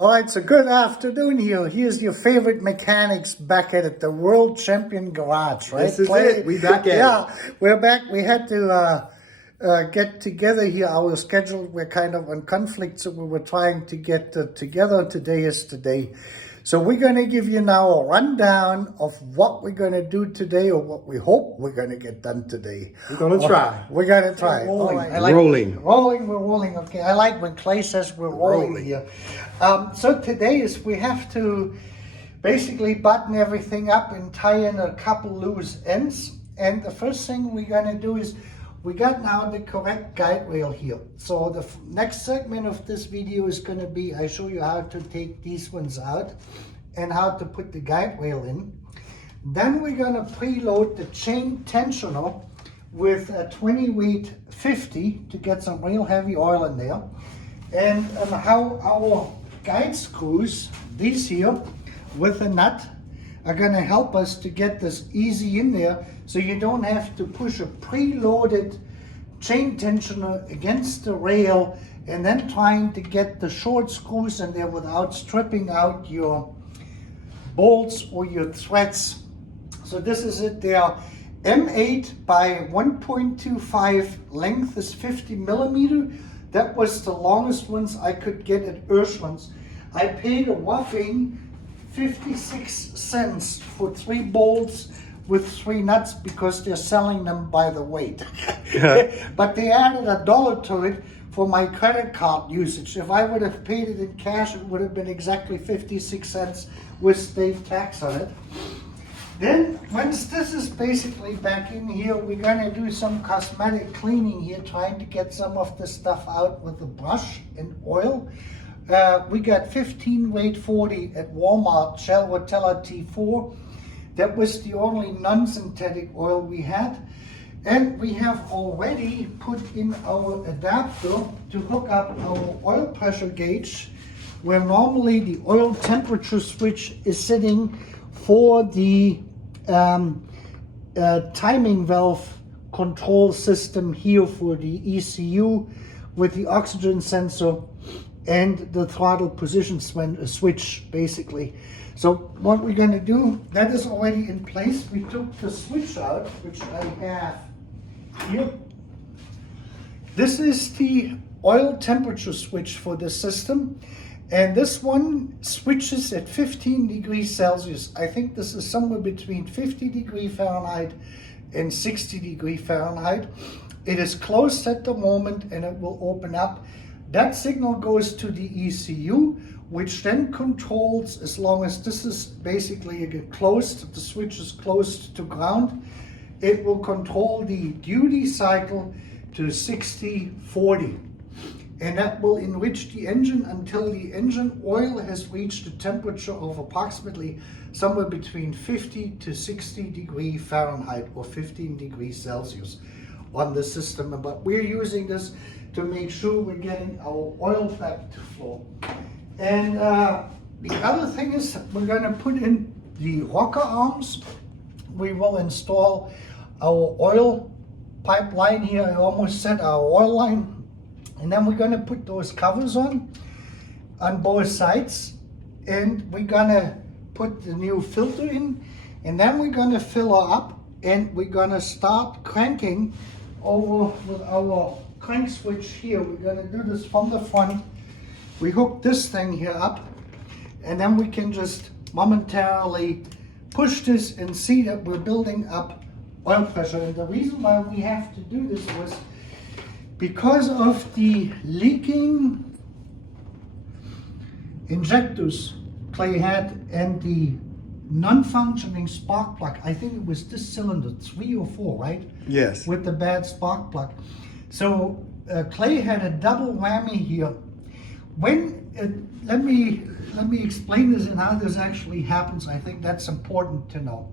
All right, so good afternoon here. Here's your favorite mechanics back at it, the World Champion Garage, right? This is it. We back at it. Yeah, we're back. We had to get together here. Our schedule, we're kind of on conflict, so we were trying to get together. Today is today. So we're going to give you now a rundown of what we're going to do today, or what we hope we're going to get done today. We're going to try. We're going to try. Rolling. Right. Rolling. We're rolling. Okay, I like when Clay says we're rolling here. So today we have to basically button everything up and tie in a couple loose ends. And the first thing we're going to do is we got now the correct guide rail here. So the next segment of this video is going to be, I show you how to take these ones out and how to put the guide rail in. Then we're going to preload the chain tensioner with a 20 weight 50 to get some real heavy oil in there. And how our guide screws, these here with a nut, are going to help us to get this easy in there, so you don't have to push a preloaded chain tensioner against the rail and then trying to get the short screws in there without stripping out your bolts or your threads. So this is it there. M8 by 1.25, length is 50 millimeter. That was the longest ones I could get at Urschland's. I paid a whopping 56 cents for 3 bolts with 3 nuts because they're selling them by the weight. But they added $1 to it for my credit card usage. If I would have paid it in cash, it would have been exactly 56 cents with state tax on it. Then, once this is basically back in here, we're gonna do some cosmetic cleaning here, trying to get some of the stuff out with a brush and oil. We got 15 weight 40 at Walmart, Shell Rotella T4. That was the only non-synthetic oil we had. And we have already put in our adapter to hook up our oil pressure gauge, where normally the oil temperature switch is sitting for the timing valve control system here for the ECU with the oxygen sensor and the throttle position switch basically. So what we're going to do, that is already in place. We took the switch out, which I have here. This is the oil temperature switch for the system. And this one switches at 15 degrees Celsius. I think this is somewhere between 50 degrees Fahrenheit and 60 degrees Fahrenheit. It is closed at the moment and it will open up. That signal goes to the ECU, which then controls, as long as this is basically closed, the switch is closed to ground, it will control the duty cycle to 60-40. And that will enrich the engine until the engine oil has reached a temperature of approximately somewhere between 50 to 60 degrees Fahrenheit or 15 degrees Celsius on the system. But we're using this to make sure we're getting our oil back to flow. And the other thing is we're going to put in the rocker arms. We will install our oil pipeline here. I almost said our oil line. And then we're going to put those covers on both sides. And we're going to put the new filter in. And then we're going to fill her up. And we're going to start cranking over with our crank switch here. We're going to do this from the front. We hook this thing here up. And then we can just momentarily push this and see that we're building up oil pressure. And the reason why we have to do this was because of the leaking injectors Clay had and the non-functioning spark plug. I think it was this cylinder, 3 or 4, right? Yes. With the bad spark plug. So Clay had a double whammy here. When let me explain this and how this actually happens. I think that's important to know.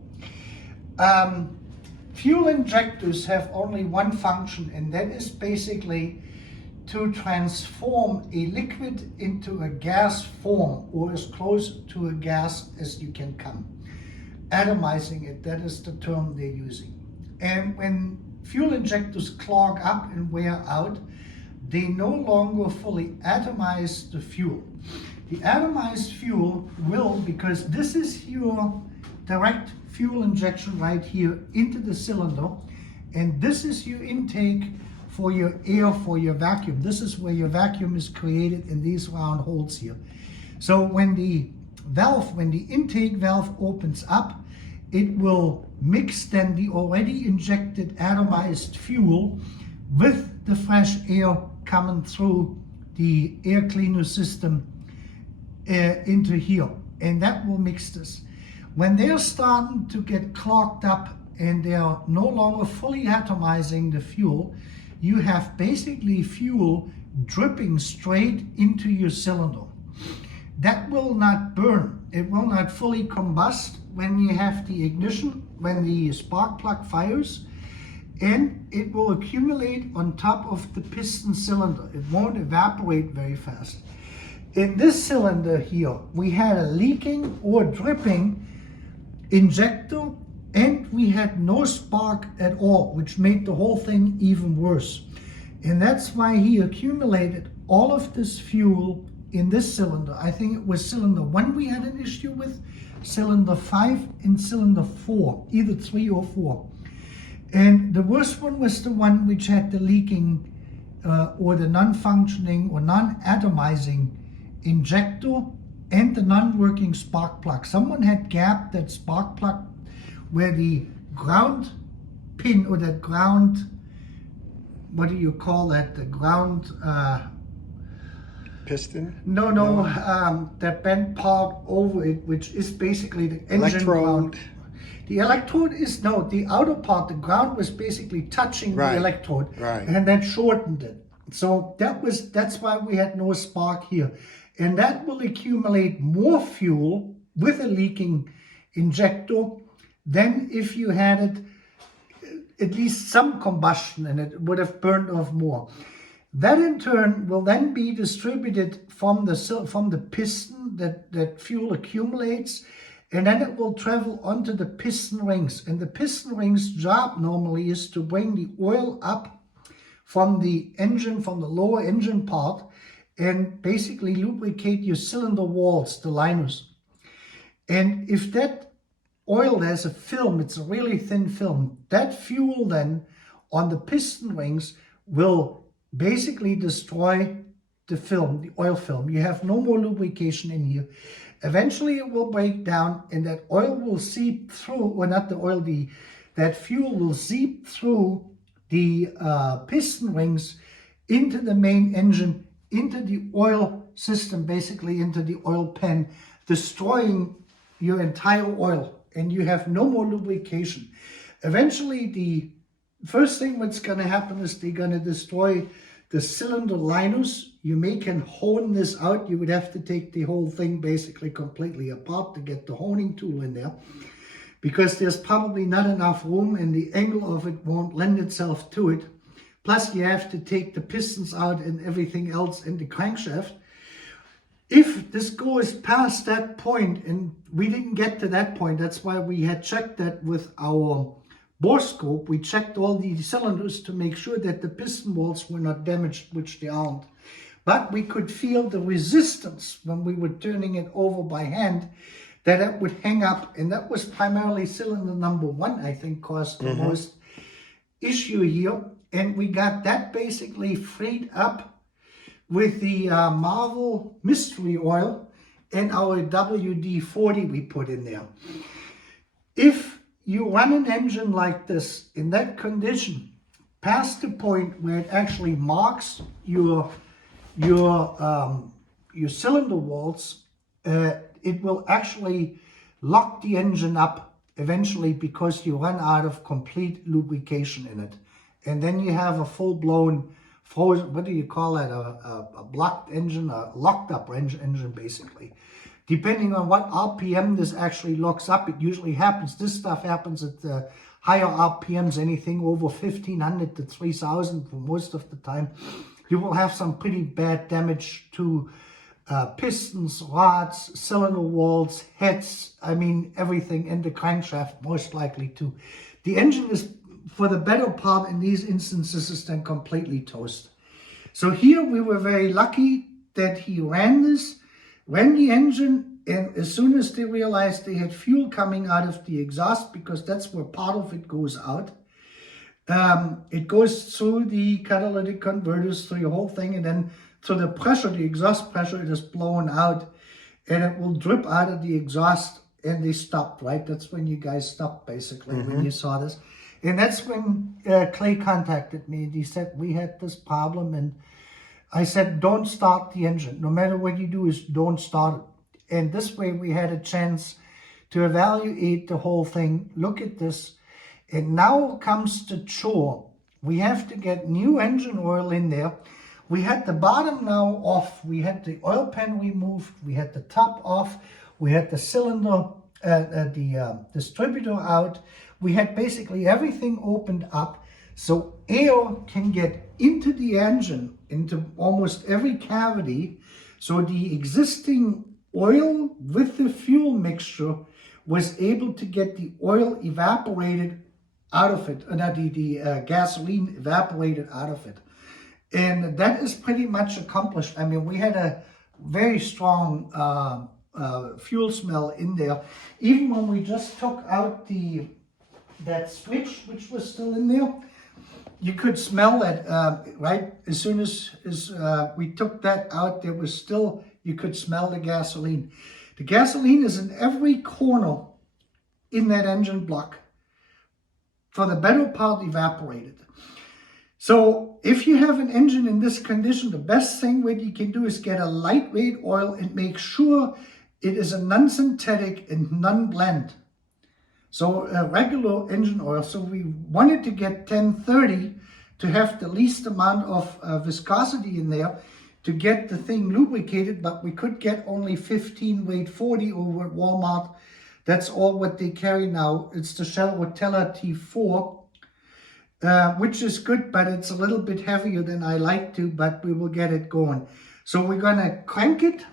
Fuel injectors have only one function, and that is basically to transform a liquid into a gas form, or as close to a gas as you can come. Atomizing it, that is the term they're using. And when fuel injectors clog up and wear out, they no longer fully atomize the fuel. The atomized fuel will, because this is your direct fuel injection right here into the cylinder, and this is your intake for your air, for your vacuum. This is where your vacuum is created in these round holes here. So when the valve, when the intake valve opens up, it will mix then the already injected atomized fuel with the fresh air coming through the air cleaner system into here, and that will mix this. When they're starting to get clogged up and they are no longer fully atomizing the fuel, you have basically fuel dripping straight into your cylinder. That will not burn. It will not fully combust when you have the ignition, when the spark plug fires, and it will accumulate on top of the piston cylinder. It won't evaporate very fast. In this cylinder here, we had a leaking or dripping injector, and we had no spark at all, which made the whole thing even worse. And that's why he accumulated all of this fuel in this cylinder. I think it was cylinder 1 we had an issue with, cylinder 5 and cylinder 4, either 3 or 4. And the worst one was the one which had the leaking or the non-functioning or non-atomizing injector and the non-working spark plug. Someone had gapped that spark plug where the ground pin or that ground, what do you call that? The ground piston? No. That bent part over it, which is basically the engine ground. The electrode is, no, the outer part, the ground was basically touching the electrode, and that shortened it. So that's why we had no spark here. And that will accumulate more fuel with a leaking injector than if you had it at least some combustion and it would have burned off more. That in turn will then be distributed from the piston that fuel accumulates, and then it will travel onto the piston rings. And the piston rings' job normally is to bring the oil up from the engine, from the lower engine part, and basically lubricate your cylinder walls, the liners. And if that oil has a film, it's a really thin film, that fuel then on the piston rings will basically destroy the film, the oil film. You have no more lubrication in here. Eventually it will break down and that oil will seep through, or not the oil, that fuel will seep through the piston rings into the main engine, into the oil system, basically into the oil pan, destroying your entire oil, and you have no more lubrication. Eventually, the first thing what's going to happen is they're going to destroy the cylinder liners. You can hone this out. You would have to take the whole thing basically completely apart to get the honing tool in there, because there's probably not enough room and the angle of it won't lend itself to it. Plus you have to take the pistons out and everything else in the crankshaft. If this goes past that point, and we didn't get to that point, that's why we had checked that with our bore scope. We checked all the cylinders to make sure that the piston walls were not damaged, which they aren't. But we could feel the resistance when we were turning it over by hand, that it would hang up. And that was primarily cylinder number 1, I think, caused the most issue here. And we got that basically freed up with the Marvel Mystery Oil and our WD-40 we put in there. If you run an engine like this in that condition, past the point where it actually marks your cylinder walls, it will actually lock the engine up eventually, because you run out of complete lubrication in it. And then you have a full-blown frozen, what do you call that, a blocked engine, a locked up engine basically. Depending on what RPM this actually locks up, it usually happens. This stuff happens at the higher RPMs, anything over 1500 to 3000 for most of the time. You will have some pretty bad damage to pistons, rods, cylinder walls, heads, I mean everything, in the crankshaft most likely too. The engine is, for the better part in these instances, is then completely toast. So here we were very lucky that he ran this ran the engine, and as soon as they realized they had fuel coming out of the exhaust, because that's where part of it goes out, it goes through the catalytic converters, through the whole thing, and then through the pressure, the exhaust pressure, it is blown out, and it will drip out of the exhaust, and they stopped, right? That's when you guys stopped, basically, when you saw this. And that's when Clay contacted me, and he said, we had this problem, and I said, don't start the engine. No matter what you do, is don't start it. And this way we had a chance to evaluate the whole thing, look at this. And now comes the chore. We have to get new engine oil in there. We had the bottom now off. We had the oil pan removed. We had the top off. We had the cylinder, the distributor out. We had basically everything opened up so air can get into the engine, into almost every cavity. So the existing oil with the fuel mixture was able to get the oil evaporated out of it, the gasoline evaporated out of it. And that is pretty much accomplished. I mean, we had a very strong fuel smell in there. Even when we just took out that switch, which was still in there, you could smell it, right? As soon as we took that out, there was still, you could smell the gasoline. The gasoline is in every corner in that engine block, for the better part evaporated. So if you have an engine in this condition, the best thing what you can do is get a lightweight oil and make sure it is a non-synthetic and non-blend. So a regular engine oil. So we wanted to get 1030 to have the least amount of viscosity in there to get the thing lubricated, but we could get only 15 weight 40 over at Walmart. That's all what they carry now. It's the Shell Rotella T4, which is good, but it's a little bit heavier than I like to, but we will get it going. So we're gonna crank it.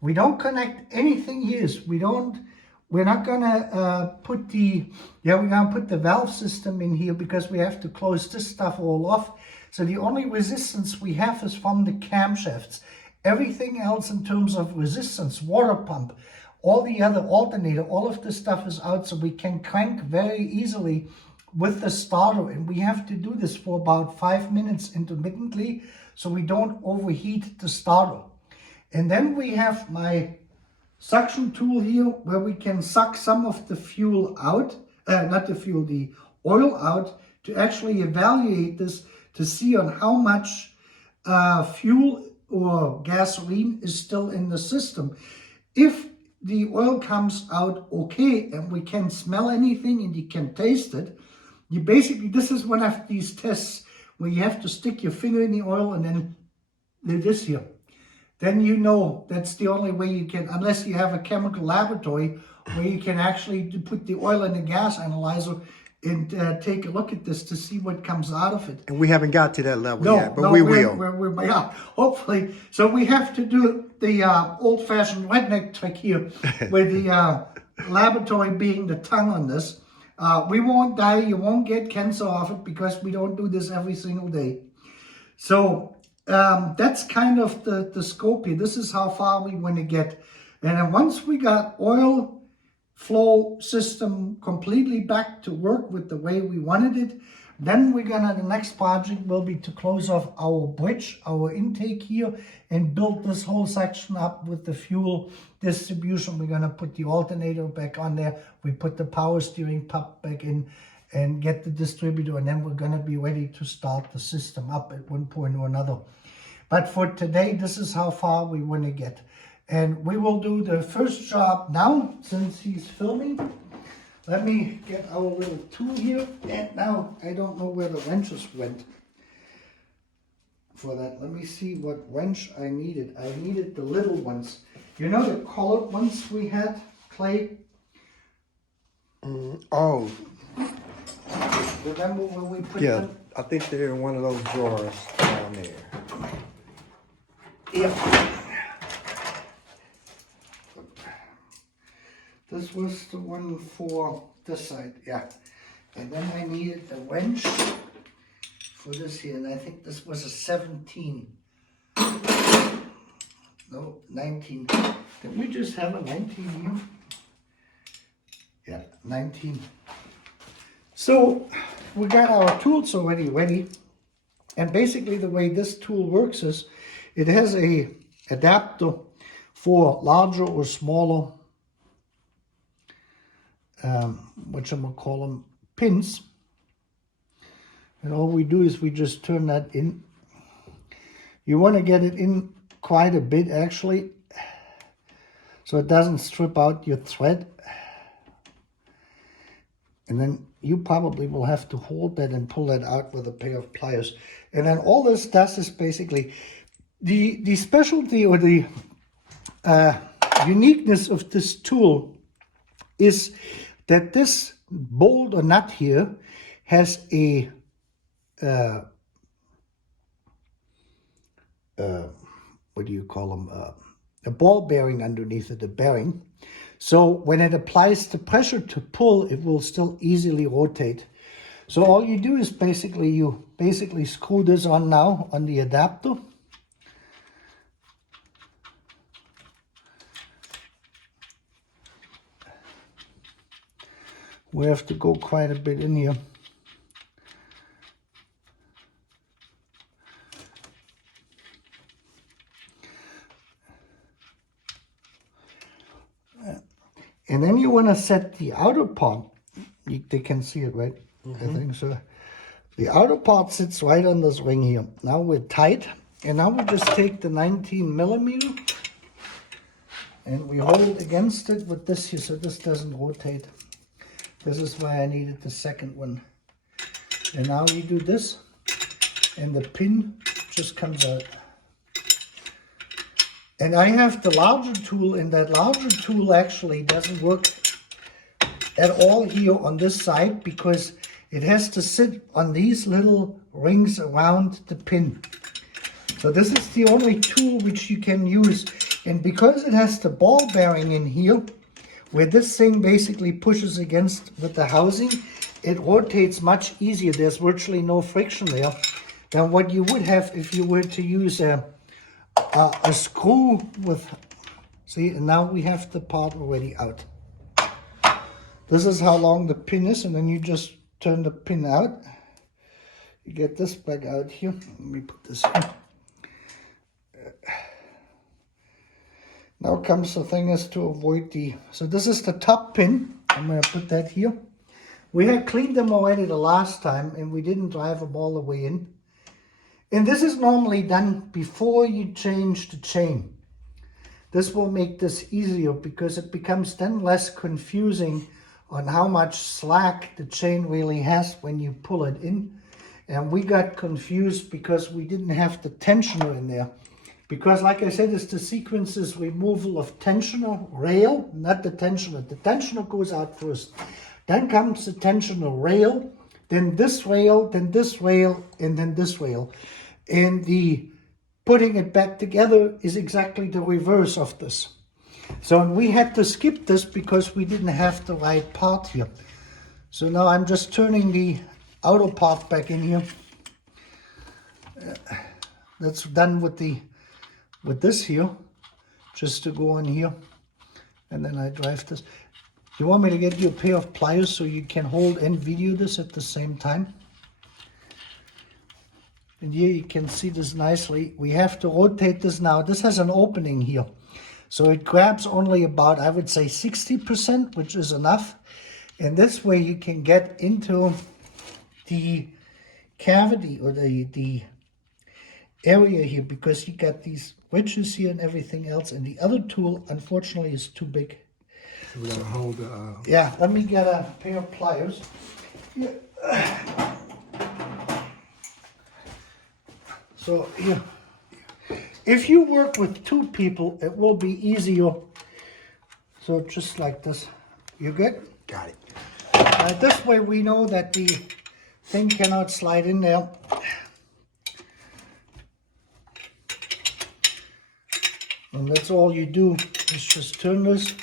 We don't connect anything here. We're not gonna put we're gonna put the valve system in here because we have to close this stuff all off. So the only resistance we have is from the camshafts. Everything else in terms of resistance, water pump, all the other alternator, all of this stuff is out, so we can crank very easily with the starter. And we have to do this for about 5 minutes intermittently so we don't overheat the starter. And then we have my suction tool here where we can suck some of the fuel out, the oil out, to actually evaluate this to see on how much fuel or gasoline is still in the system. If the oil comes out okay and we can smell anything and you can taste it, this is one of these tests where you have to stick your finger in the oil and then this here. Then you know that's the only way you can, unless you have a chemical laboratory where you can actually put the oil in a gas analyzer and take a look at this to see what comes out of it. And we haven't got to that level yet, but we will. Yeah, hopefully. So we have to do the old-fashioned redneck trick here with the laboratory being the tongue on this. We won't die, you won't get cancer off it because we don't do this every single day. So that's kind of the scope here. This is how far we want to get. And then once we got oil flow system completely back to work with the way we wanted it, then the next project will be to close off our bridge, our intake here, and build this whole section up with the fuel distribution. We're gonna put the alternator back on there. We put the power steering pump back in and get the distributor, and then we're gonna be ready to start the system up at one point or another. But for today, this is how far we want to get. And we will do the first job now, since he's filming. Let me get our little tool here. And now, I don't know where the wrenches went for that. Let me see what wrench I needed. I needed the little ones. You know the colored ones we had, Clay? Oh. Remember when we put them? I think they're in one of those drawers down there. Yeah. This was the one for this side, yeah. And then I needed a wrench for this here, and I think this was a 17. No, no, 19. Did we just have a 19 here? Yeah, 19. So we got our tools already ready. And basically the way this tool works is it has a adapter for larger or smaller, what I'm gonna call them, pins. And all we do is we just turn that in. You want to get it in quite a bit actually, so it doesn't strip out your thread. And then you probably will have to hold that and pull that out with a pair of pliers. And then all this does is basically, the specialty or the uniqueness of this tool is that this bolt or nut here has a what do you call them? A ball bearing underneath it, a bearing. So when it applies the pressure to pull, it will still easily rotate. So all you do is you basically screw this on now on the adapter. We have to go quite a bit in here. And then you want to set the outer part. They can see it, right? I think so. The outer part sits right on this ring here. Now we're tight. And now we just take the 19 millimeter and we hold against it with this here so this doesn't rotate. This is why I needed the second one. And now you do this and the pin just comes out. And I have the larger tool, and that larger tool actually doesn't work at all here on this side because it has to sit on these little rings around the pin. So this is the only tool which you can use. And because it has the ball bearing in here, where this thing basically pushes against with the housing, it rotates much easier. There's virtually no friction there than what you would have if you were to use a screw with, see, and now we have the part already out. This is how long the pin is, and then you just turn the pin out. You get this back out here. Let me put this here. Now comes the thing is to avoid so this is the top pin. I'm going to put that here. We had cleaned them already the last time, and we didn't drive them all the way in. And this is normally done before you change the chain. This will make this easier because it becomes then less confusing on how much slack the chain really has when you pull it in. And we got confused because we didn't have the tensioner in there. Because like I said, it's the sequences removal of tensioner rail, not the tensioner. The tensioner goes out first. Then comes the tensioner rail, then this rail, then this rail, and then this rail. And the putting it back together is exactly the reverse of this. So we had to skip this because we didn't have the right part here. So now I'm just turning the outer part back in here. That's done with this here, just to go on here. And then I drive this. You want me to get you a pair of pliers so you can hold and video this at the same time? And here you can see this nicely. We have to rotate this now. This has an opening here. So it grabs only about, I would say 60%, which is enough. And this way you can get into the cavity or the area here because you got these wedges here and everything else. And the other tool, unfortunately, is too big. So we're gonna hold the... Yeah, let me get a pair of pliers. Yeah. So here, if you work with two people, it will be easier. So just like this. You good? Got it. This way we know that the thing cannot slide in there. And that's all you do is just turn this.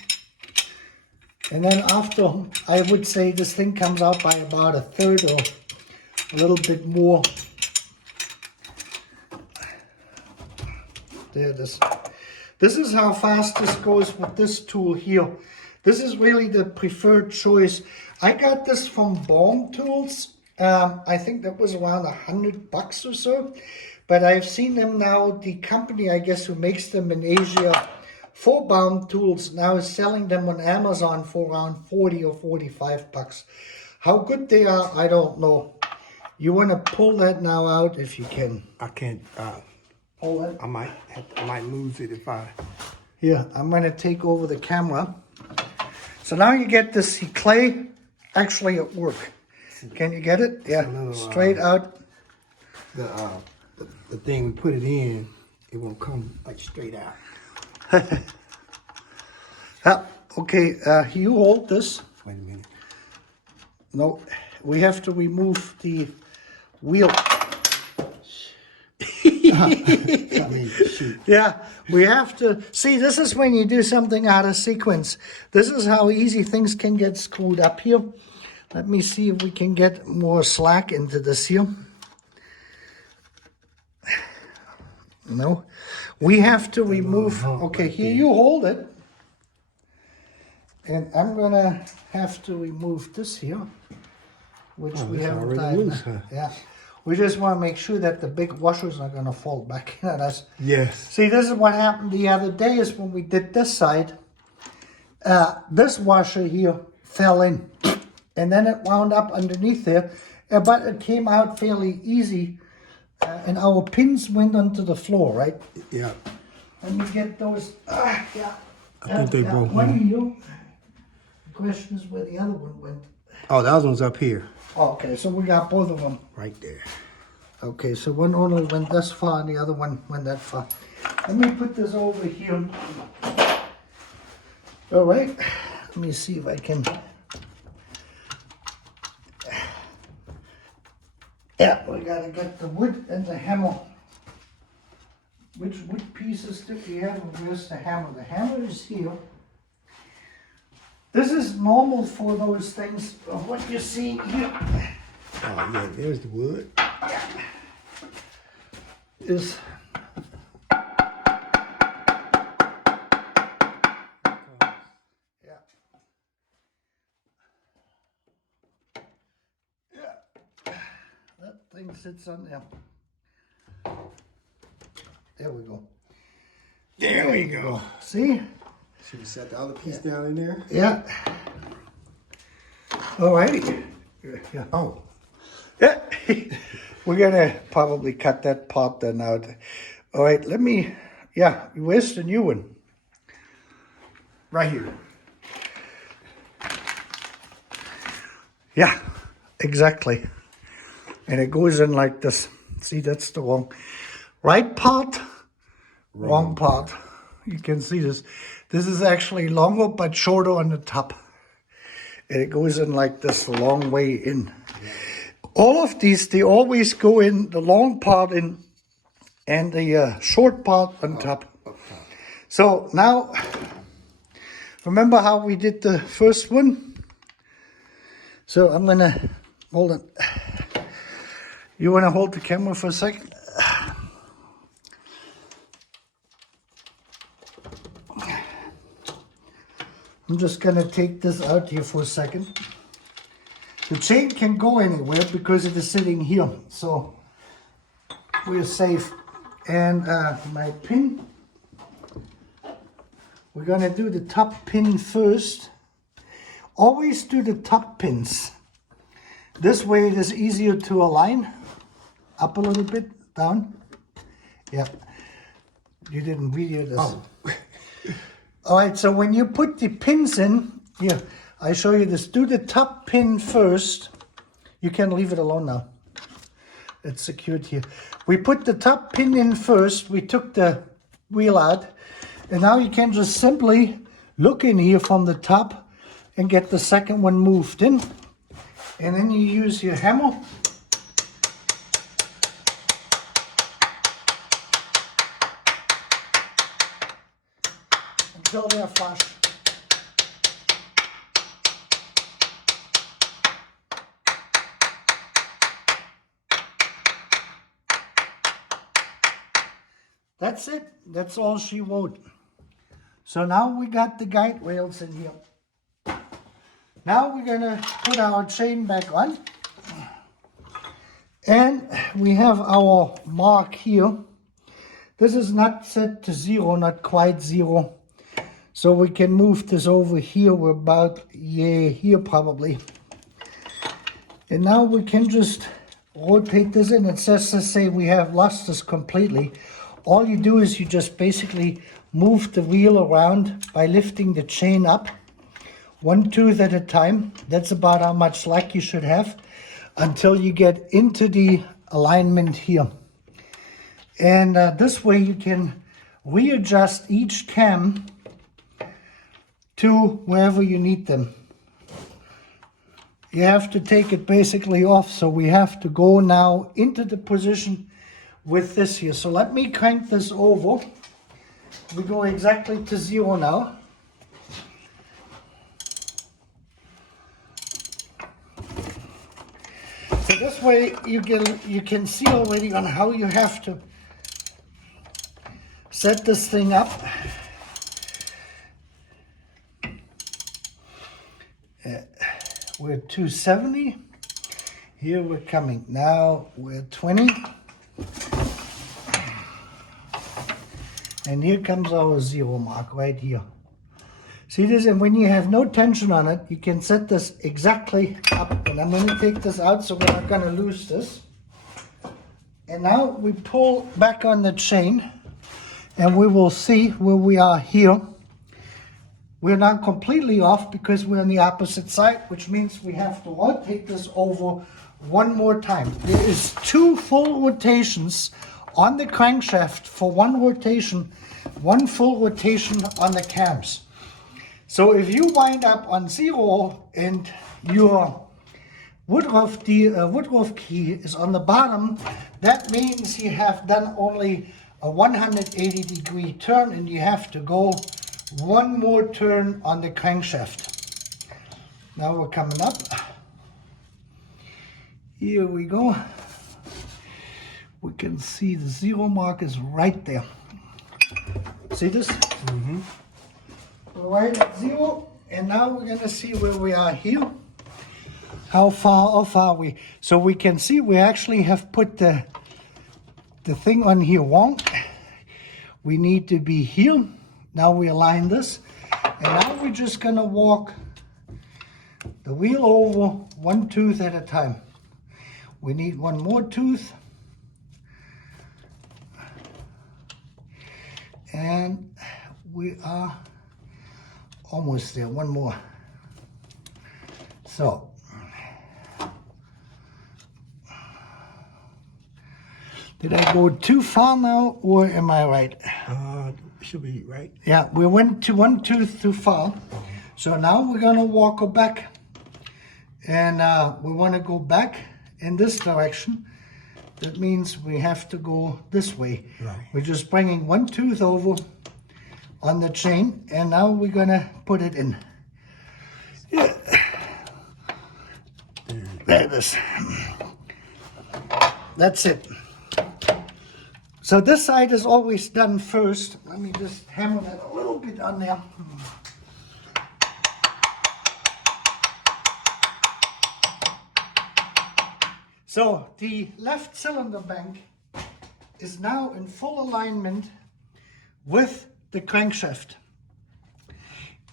And then after, I would say this thing comes out by about a third or a little bit more. There it is. This is how fast this goes with this tool here. This is really the preferred choice. I got this from Baum Tools. I think that was around $100 or so. But I've seen them now, the company, I guess, who makes them in Asia for Baum Tools now is selling them on Amazon for around 40 or $45. How good they are, I don't know. You want to pull that now out if you can. I can't. Pull it. I might lose it if I. Here, I'm going to take over the camera. So now you get to see clay actually at work. Can you get it? Yeah, straight out. The thing we put it in, it won't come like straight out. Okay, you hold this. Wait a minute. No, we have to remove the wheel. I mean, shoot. Yeah, we have to. See, this is when you do something out of sequence. This is how easy things can get screwed up here. Let me see if we can get more slack into this here. No, we have to remove. Okay, here you hold it. And I'm gonna have to remove this here, which we haven't done. Loose, huh? Yeah, we just want to make sure that the big washer's not gonna fall back in at us. Yes. See, this is what happened the other day is when we did this side, this washer here fell in and then it wound up underneath there, but it came out fairly easy and our pins went onto the floor, right? Yeah. Let me get those, yeah. I think they broke one here. The question is where the other one went. Oh, the other one's up here. Okay, so we got both of them. Right there. Okay, so one only went this far and the other one went that far. Let me put this over here. All right, let me see if I can. Yeah, we gotta get the wood and the hammer. Which wood pieces do we have and where's the hammer? The hammer is here. This is normal for those things of what you see here. Oh, yeah, there's the wood. Is that thing sits on there. There we go. There we go. See? Should we set the other piece down in there? Yeah. All righty. Yeah. Oh. Yeah. We're gonna probably cut that part then out. All right, let me, yeah, where's the new one? Right here. Yeah, exactly. And it goes in like this. See, that's the wrong. Right part, wrong part. You can see this. This is actually longer but shorter on the top. And it goes in like this, a long way in. All of these, they always go in the long part in and the short part on top. So now, remember how we did the first one? So I'm gonna, hold on. You wanna hold the camera for a second? I'm just gonna take this out here for a second. The chain can go anywhere because it is sitting here, so we're safe. And my pin, we're gonna do the top pin first. Always do the top pins. This way it is easier to align. Up a little bit, down. Yeah, you didn't video this. Oh. All right, so when you put the pins in, here, I show you this. Do the top pin first. You can leave it alone now. It's secured here. We put the top pin in first. We took the wheel out. And now you can just simply look in here from the top and get the second one moved in. And then you use your hammer. Until they're flush. That's it. That's all she wrote. So now we got the guide rails in here. Now we're gonna put our chain back on. And we have our mark here. This is not set to 0, not quite 0. So we can move this over here. We're about, yeah, here probably. And now we can just rotate this in. It says to say we have lost this completely. All you do is you just basically move the wheel around by lifting the chain up, 1 tooth at a time. That's about how much slack you should have until you get into the alignment here. And this way you can readjust each cam to wherever you need them. You have to take it basically off, so we have to go now into the position with this here. So let me crank this over. We go exactly to 0 now. So this way you can see already on how you have to set this thing up. We're 270. Here we're coming. Now we're 20. And here comes our 0 mark right here. See this? And when you have no tension on it, you can set this exactly up. And I'm going to take this out so we're not going to lose this. And now we pull back on the chain and we will see where we are here. We're now completely off because we're on the opposite side, which means we have to rotate this over one more time. There is 2 full rotations on the crankshaft for 1 rotation, 1 full rotation on the cams. So if you wind up on 0 and your Woodruff key is on the bottom, that means you have done only a 180-degree turn and you have to go 1 more turn on the crankshaft. Now we're coming up. Here we go. We can see the 0 mark is right there. See this? Mm-hmm. Right at 0. And now we're going to see where we are here. How far off are we? So we can see we actually have put the thing on here wrong. We need to be here. Now we align this, and now we're just gonna walk the wheel over 1 tooth at a time. We need 1 more tooth. And we are almost there, 1 more. So, did I go too far now, or am I right? Should be right. Yeah, we went to 1 tooth too far. So now we're gonna walk her back. And we wanna go back in this direction. That means we have to go this way. Right. We're just bringing 1 tooth over on the chain, and now we're gonna put it in. Yeah. There it is. That's it. So this side is always done first. Let me just hammer that a little bit on there. So the left cylinder bank is now in full alignment with the crankshaft.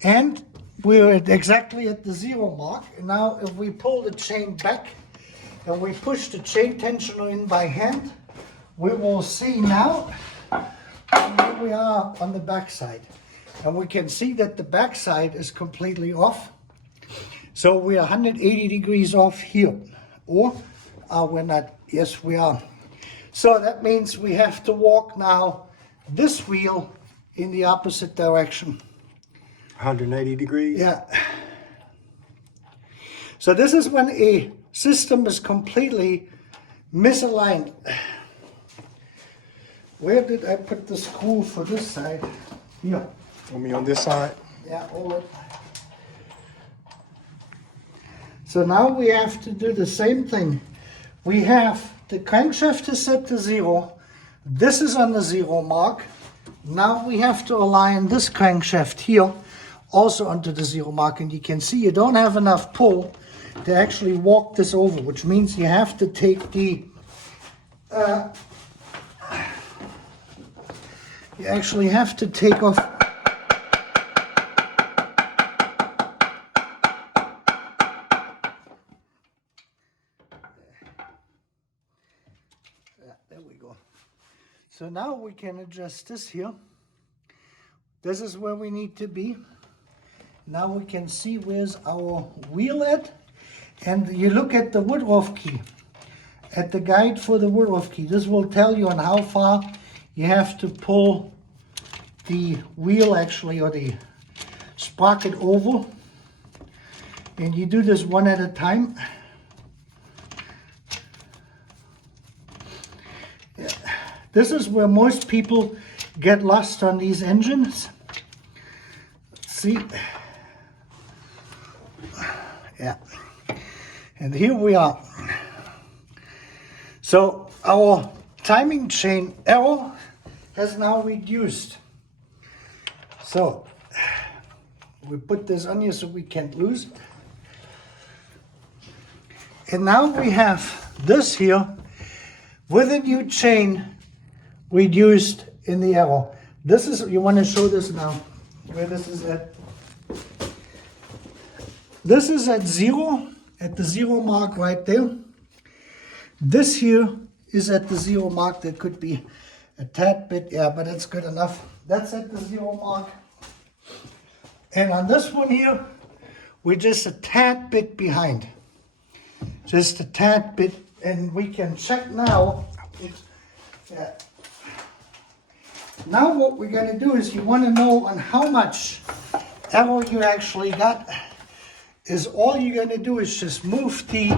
And we're exactly at the 0 mark. And now if we pull the chain back and we push the chain tensioner in by hand, we will see now where we are on the back side. And we can see that the back side is completely off. So we are 180 degrees off here. Or we're not. Yes, we are. So that means we have to walk now this wheel in the opposite direction. 180 degrees? Yeah. So this is when a system is completely misaligned. Where did I put the screw for this side? Here. Want me on this side? Yeah, hold it. So now we have to do the same thing. We have the crankshaft is set to 0. This is on the 0 mark. Now we have to align this crankshaft here also onto the 0 mark, and you can see you don't have enough pull to actually walk this over, which means you have to take the you actually have to take off there we go. So now we can adjust this here. This is where we need to be. Now we can see where's our wheel at. And you look at the Woodruff key, at the guide for the Woodruff key. This will tell you on how far you have to pull the wheel actually, or the sprocket over. And you do this one at a time. Yeah. This is where most people get lost on these engines. Let's see. Yeah. And here we are. So our timing chain error has now reduced. So we put this on here so we can't lose it. And now we have this here with a new chain reduced in the error. This is, you want to show this now, where this is at. This is at 0, at the 0 mark right there. This here is at the 0 mark. That could be a tad bit, yeah, but that's good enough. That's at the 0 mark. And on this one here, we're just a tad bit behind. Just a tad bit, and we can check now. Yeah. Now what we're going to do is, you want to know on how much error you actually got, is all you're going to do is just move the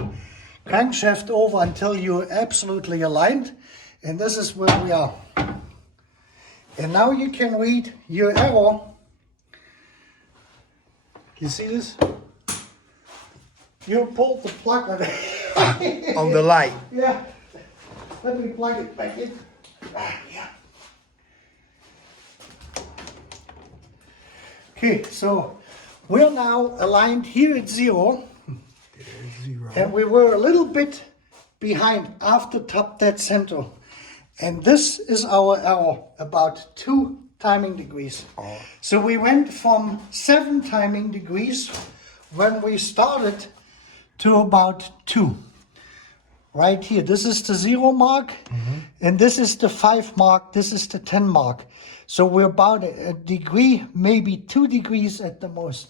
crankshaft over until you're absolutely aligned, and this is where we are. And now you can read your error. You see this? You pulled the plug on it. On the light. Yeah. Let me plug it back in. Yeah. Okay, so we're now aligned here at 0. There's 0. And we were a little bit behind after top dead center. And this is our error, about 2 timing degrees. Oh. So we went from 7 timing degrees when we started to about 2. Right here, this is the 0 mark, and this is the 5 mark, this is the 10 mark. So we're about a degree, maybe 2 degrees at the most.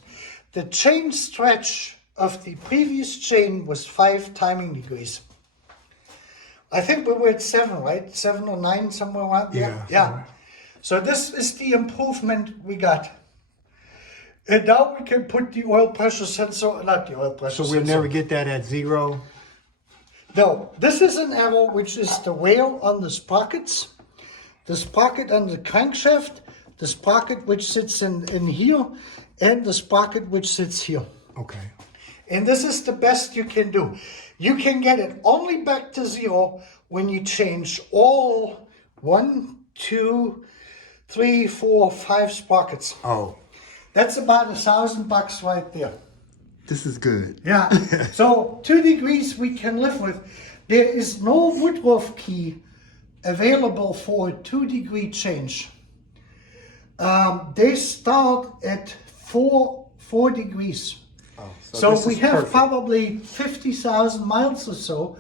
The chain stretch of the previous chain was 5 timing degrees. I think we were at 7, right? 7 or 9, somewhere around there. Yeah. So this is the improvement we got. And now we can put the oil pressure sensor, not the oil pressure So sensor. we'll never get that at 0? No, this is an error which is the rail on the sprockets, the sprocket on the crankshaft, the sprocket which sits in here, and the sprocket which sits here. Okay. And this is the best you can do. You can get it only back to 0 when you change all 1, 2, 3, 4, 5 sprockets. Oh, That's about $1,000 right there. this is good. Yeah. So 2 degrees we can live with. There is no Woodruff key available for a 2 degree change. They start at 4 degrees. Oh, So this we is have perfect. probably 50,000 miles or so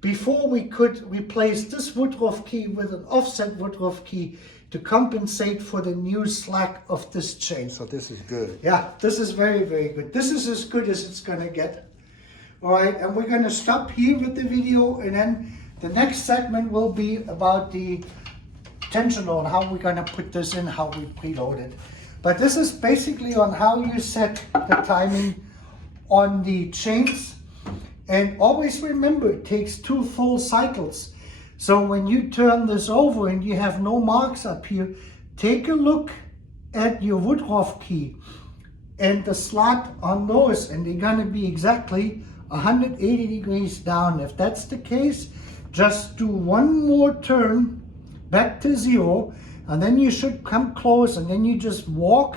before we could replace this Woodruff key with an offset Woodruff key to compensate for the new slack of this chain. So this is good. Yeah, this is very, very good. This is as good as it's going to get. All right, and we're going to stop here with the video, and then the next segment will be about the tensioner and how we're going to put this in, how we preload it. But this is basically on how you set the timing on the chains. And always remember, it takes 2 full cycles. So when you turn this over and you have no marks up here, take a look at your Woodruff key and the slot on those, and they're gonna be exactly 180 degrees down. If that's the case, just do one more turn back to 0 And then you should come close, and then you just walk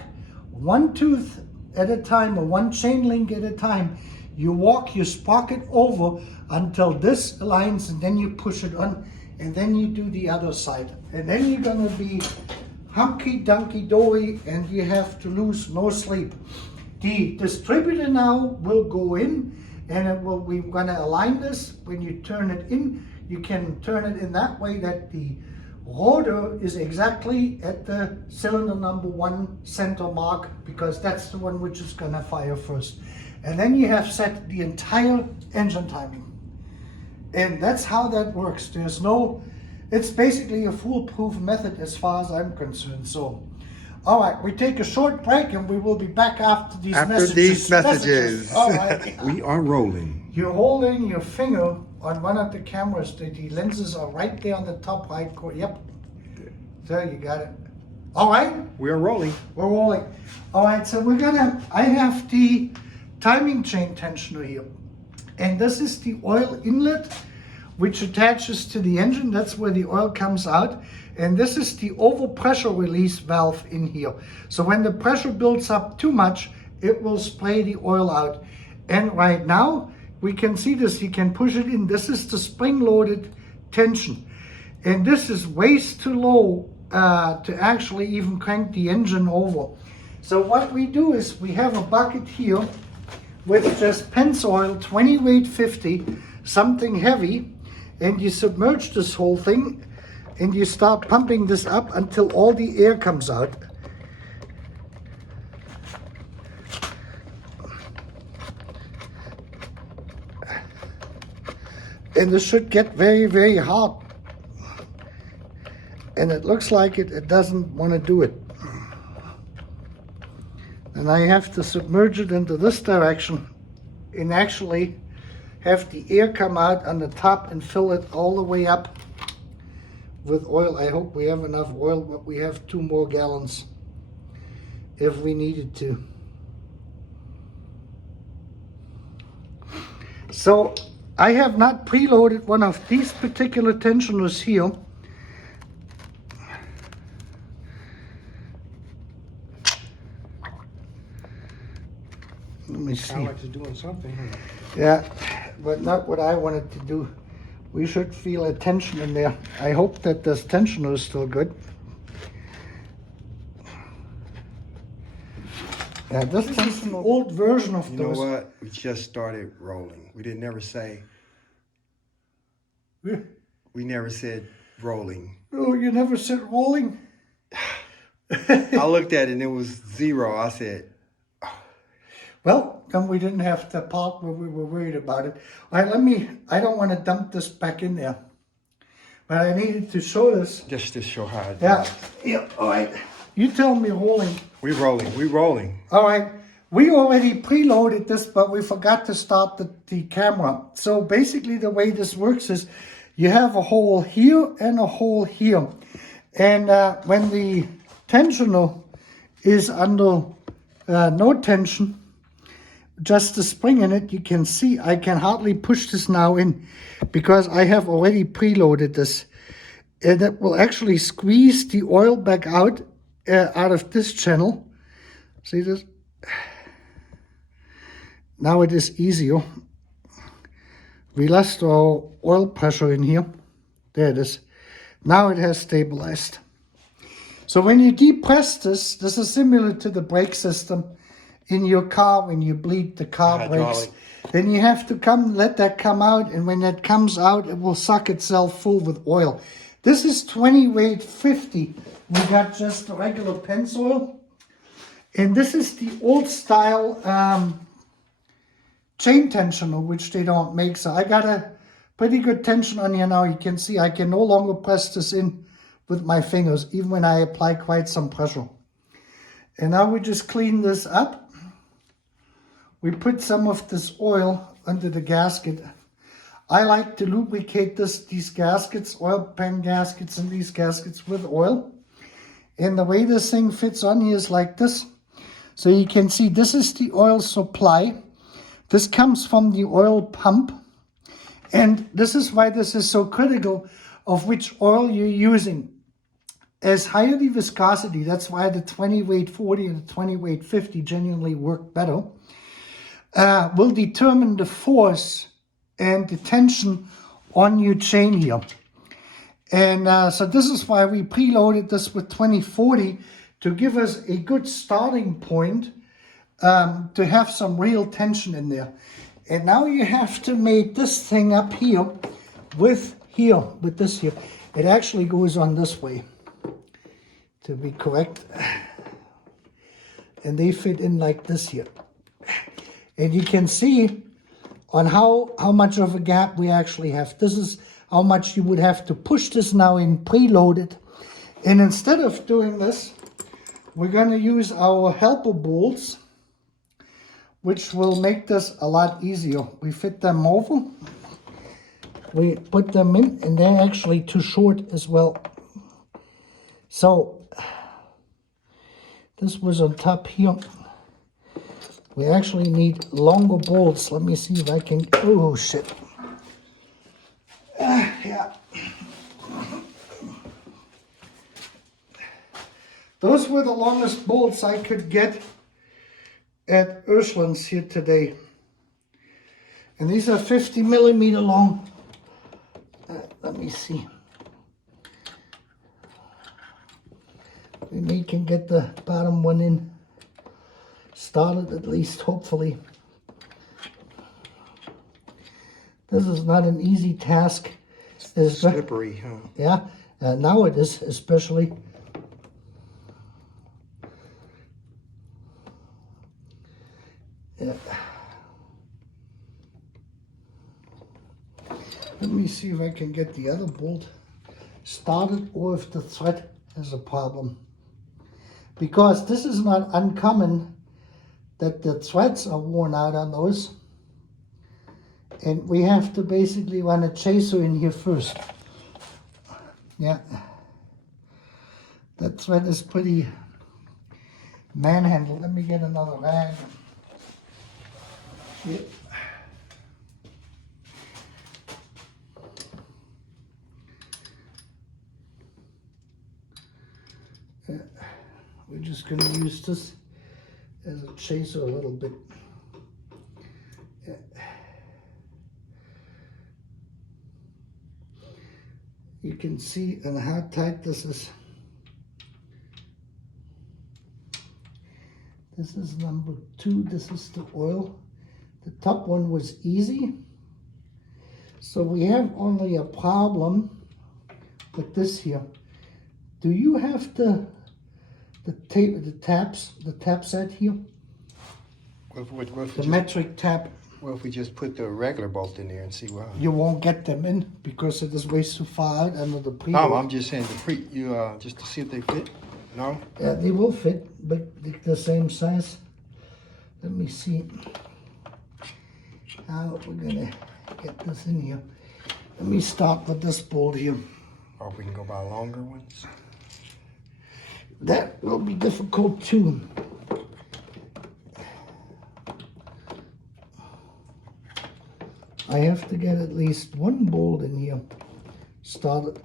one tooth at a time or one chain link at a time. You walk, you spark it over until this aligns, and then you push it on, and then you do the other side. And then you're gonna be hunky-dunky dory, and you have to lose no sleep. The distributor now will go in, and we're gonna align this. When you turn it in, you can turn it in that way that the rotor is exactly at the cylinder number 1 center mark, because that's the one which is gonna fire first. And then you have set the entire engine timing. And that's how that works. It's basically a foolproof method as far as I'm concerned. So, all right, we take a short break and we will be back after these messages. All right. We are rolling. You're holding your finger on one of the cameras. The lenses are right there on the top right corner. Yep. There, you got it. All right. We are rolling. We're rolling. All right, so I have the timing chain tensioner here. And this is the oil inlet, which attaches to the engine. That's where the oil comes out. And this is the overpressure release valve in here. So when the pressure builds up too much, it will spray the oil out. And right now, we can see this, you can push it in. This is the spring-loaded tension. And this is way too low to actually even crank the engine over. So what we do is we have a bucket here with just Pennzoil 20 weight 50, something heavy, and you submerge this whole thing and you start pumping this up until all the air comes out. And this should get very, very hot. And it looks like it doesn't want to do it. And I have to submerge it into this direction and actually have the air come out on the top and fill it all the way up with oil. I hope we have enough oil, but we have 2 more gallons if we needed to. So I have not preloaded one of these particular tensioners here. Let me see. Sound like it's doing something. Yeah, but not what I wanted to do. We should feel a tension in there. I hope that this tensioner is still good. Yeah, this is an old version of those. You know what? We just started rolling. We didn't never say. We never said rolling. Oh, you never said rolling? I looked at it and it was 0. I said, well, then we didn't have the part where we were worried about it. All right, I don't want to dump this back in there. But I needed to show this. just to show how it Yeah, all right. You tell me rolling. We rolling. All right, we already preloaded this, but we forgot to start the camera. So basically the way this works is you have a hole here and a hole here. And when the tensioner is under no tension, just the spring in it, you can see I can hardly push this now in because I have already preloaded this. And it will actually squeeze the oil back out of this channel. See this? Now it is easier. We lost our oil pressure in here. There it is. Now it has stabilized. So when you depress this is similar to the brake system in your car when you bleed the car brakes. Then you have to let that come out, and when that comes out, it will suck itself full with oil. This is 20 weight 50. We got just the regular Pennzoil. And this is the old style chain tensioner, which they don't make. So I got a pretty good tension on here now. You can see I can no longer press this in with my fingers, even when I apply quite some pressure. And now we just clean this up. We put some of this oil under the gasket. I like to lubricate these gaskets, oil pan gaskets and these gaskets with oil. And the way this thing fits on here is like this. So you can see this is the oil supply. This comes from the oil pump. And this is why this is so critical of which oil you're using. as higher the viscosity, that's why the 20 weight 40 and the 20 weight 50 genuinely work better, will determine the force and the tension on your chain here. And so this is why we preloaded this with 2040 to give us a good starting point to have some real tension in there. And now you have to mate this thing up here with this here. It actually goes on this way, to be correct. And they fit in like this here. And you can see on how much of a gap we actually have. This is how much you would have to push this now in preloaded. And instead of doing this, we're going to use our helper bolts, which will make this a lot easier. We fit them over, we put them in, and they're actually too short as well. So this was on top here. We actually need longer bolts. Let me see if I can, oh shit. Yeah. Those were the longest bolts I could get at Ursulin's here today. And these are 50 millimeter long. Let me see. We can get the bottom one in. Started at least, hopefully. This is not an easy task. It's slippery, huh? Yeah, now it is, especially. Yeah. Let me see if I can get the other bolt started or if the thread has a problem. Because this is not uncommon that the threads are worn out on those. And we have to basically run a chaser in here first. Yeah. That thread is pretty manhandled. Let me get another rag. Yeah. We're just going to use this as a chaser a little bit. Yeah. You can see and how tight this is. This is number 2. This is the oil. The top one was easy. So we have only a problem with this here. Do you have the tap set here? The metric tap. Well, if we just put the regular bolt in there and see what. You won't get them in because it is way too far out under the preload. No, I'm just saying just to see if they fit. No? Yeah, they will fit, but they're the same size. Let me see how we're gonna get this in here. Let me start with this bolt here. Or if we can go by longer ones. That will be difficult too. I have to get at least one bolt in here started.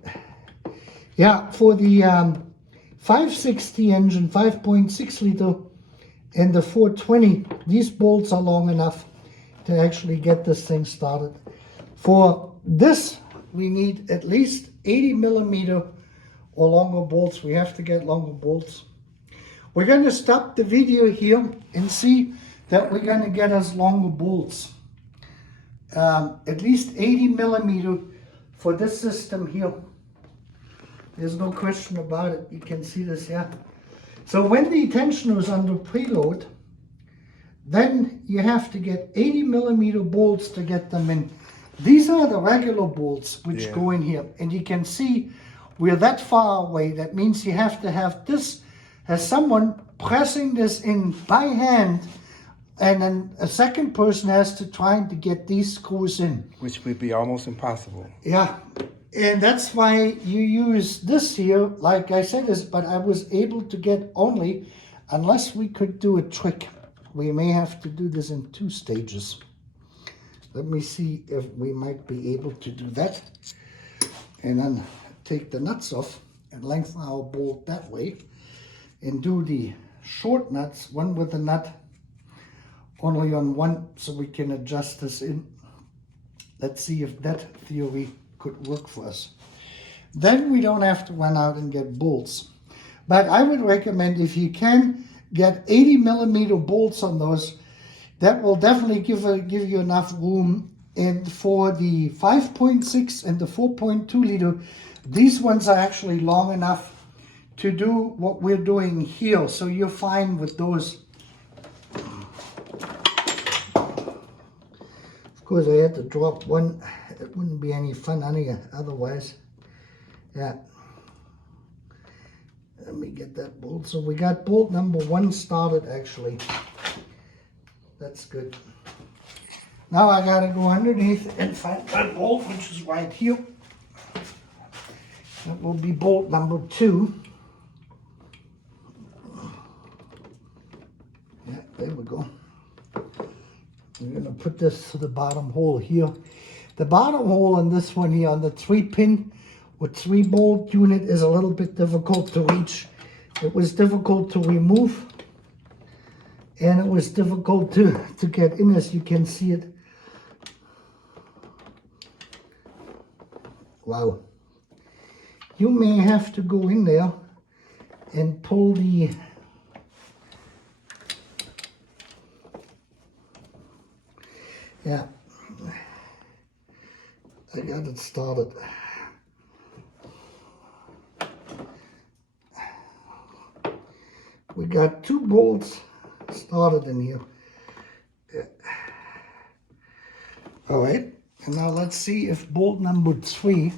Yeah, for the 560 engine, 5.6 liter, and the 420, these bolts are long enough to actually get this thing started. For this, we need at least 80 millimeter or longer bolts. We have to get longer bolts. We're going to stop the video here and see that we're going to get us longer bolts. At least 80 millimeter for this system here. There's no question about it. You can see this here. So when the tensioner is under preload, then you have to get 80 millimeter bolts to get them in. These are the regular bolts which go in here. And you can see we're that far away. That means you have to have this, as someone pressing this in by hand, and then a second person has to try to get these screws in. Which would be almost impossible. Yeah, and that's why you use this here, like I said, but I was able to get only, unless we could do a trick. We may have to do this in 2 stages. Let me see if we might be able to do that. And then take the nuts off. and lengthen our bolt that way and do the short nuts, one with the nut only on one, so we can adjust this in. Let's see if that theory could work for us. Then we don't have to run out and get bolts. But I would recommend, if you can, get 80 millimeter bolts on those. That will definitely give you enough room. And for the 5.6 and the 4.2 liter, these ones are actually long enough to do what we're doing here. So you're fine with those. Of course, I had to drop one. It wouldn't be any fun otherwise. Yeah. Let me get that bolt. So we got bolt number 1 started actually. That's good. Now I gotta go underneath and find that bolt, which is right here. That will be bolt number 2. Yeah, there we go. We're gonna put this to the bottom hole here. The bottom hole on this one here, on the 3-pin with 3 bolt unit, is a little bit difficult to reach. It was difficult to remove, and it was difficult to get in, as you can see it. Wow. You may have to go in there and pull the I got it started. We got 2 bolts started in here. All right, and now let's see if bolt number 3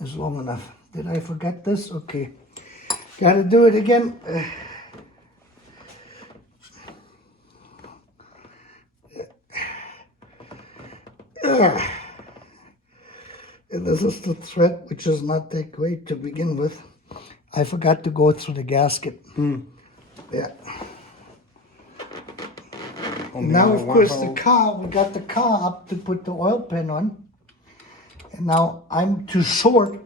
is long enough. Did I forget this? Okay, gotta do it again. And this is the thread, which is not that great to begin with. I forgot to go through the gasket. Yeah. Now, of course, the car, we got the car up to put the oil pan on. And now I'm too short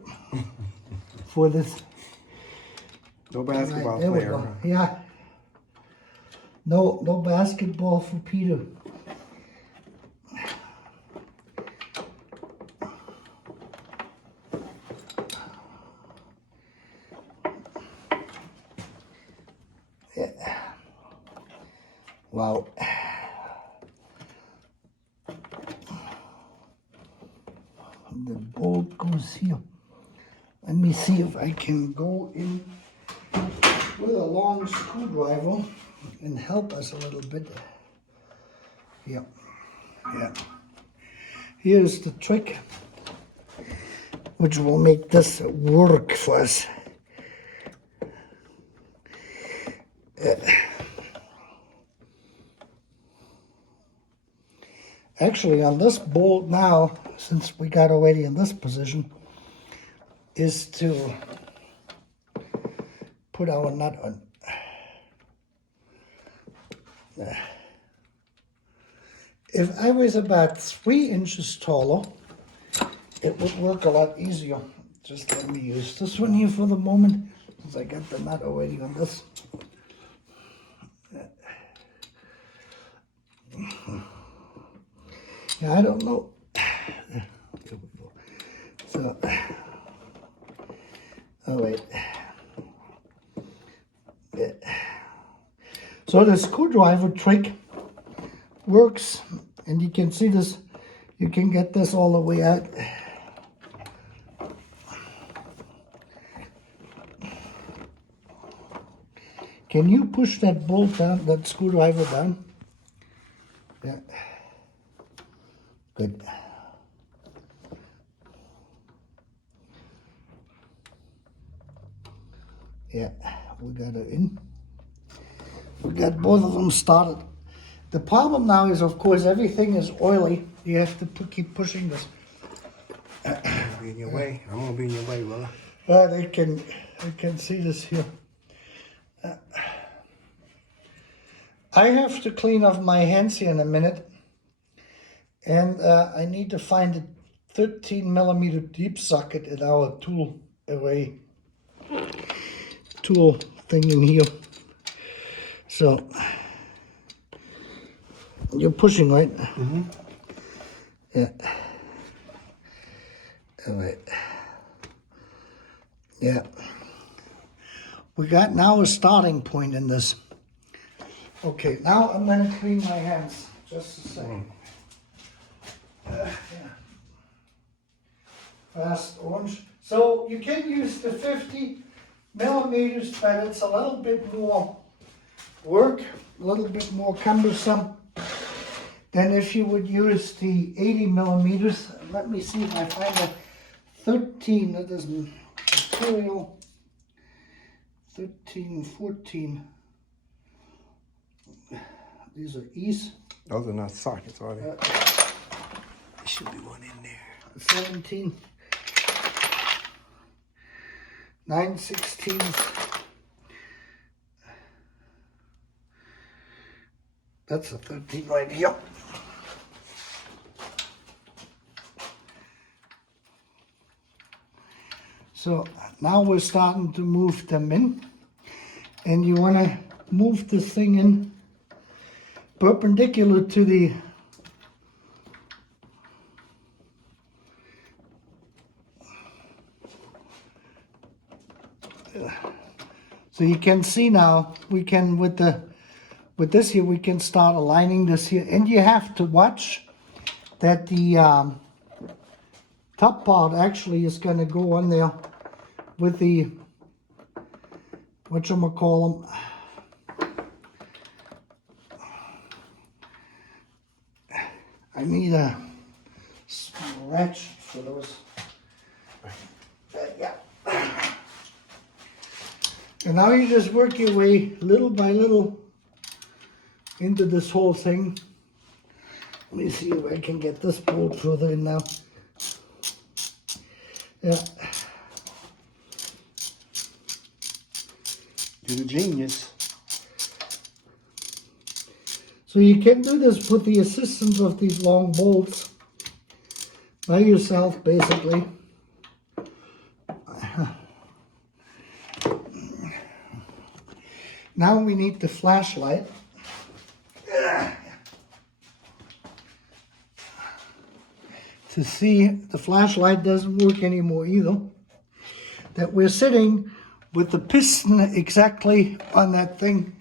for this. No basketball there player. We go. Yeah. No basketball for Peter. Wow. The bolt goes here. Let me see if I can go in with a long screwdriver and help us a little bit. Here. Yeah. Here's the trick, which will make this work for us. Actually, on this bolt now, since we got already in this position, is to put our nut on. If I was about 3 inches taller, it would work a lot easier. Just let me use this one here for the moment, since I got the nut already on this. Yeah, I don't know. There we go. So, all right. Yeah. So the screwdriver trick works, and you can see this. You can get this all the way out. Can you push that bolt down, that screwdriver down? Yeah. Good. Yeah, we got it in. We got both of them started. The problem now is, of course, everything is oily. You have to keep pushing this. Be in your way. I won't be in your way, brother. I can see this here. I have to clean off my hands here in a minute. And I need to find a 13 millimeter deep socket in our tool away tool thing in here. So you're pushing, right? Mm-hmm. Yeah. All right. Yeah. We got now a starting point in this. Okay, now I'm going to clean my hands. Just a second. Yeah. Fast orange. So you can use the 50 millimeters, but it's a little bit more work, a little bit more cumbersome than if you would use the 80 millimeters. Let me see if I find a 13, that is material, 13, 14. These are E's. Those are not sockets, are they? There should be one in there. 17. 9/16. That's a 13 right here. So now we're starting to move them in, and you want to move this thing in perpendicular to the so you can see now we can with this here we can start aligning this here, and you have to watch that the top part actually is going to go on there with the whatchamacallit. I need a stretch for those. Yeah. And now you just work your way little by little into this whole thing. Let me see if I can get this bolt further in now. Yeah. You're the genius. So you can do this with the assistance of these long bolts by yourself, basically. Now we need the flashlight. To see, the flashlight doesn't work anymore either. That we're sitting with the piston exactly on that thing.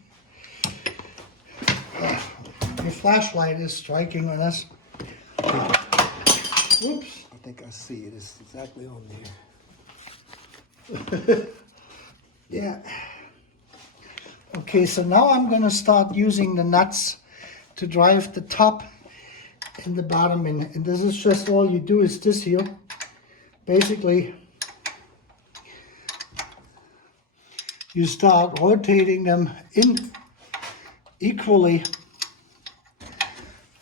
The flashlight is striking on us. Whoops. I think I see it. It's exactly on there. Yeah. Okay, so now I'm going to start using the nuts to drive the top and the bottom in. And this is just all you do is this here. Basically, you start rotating them in equally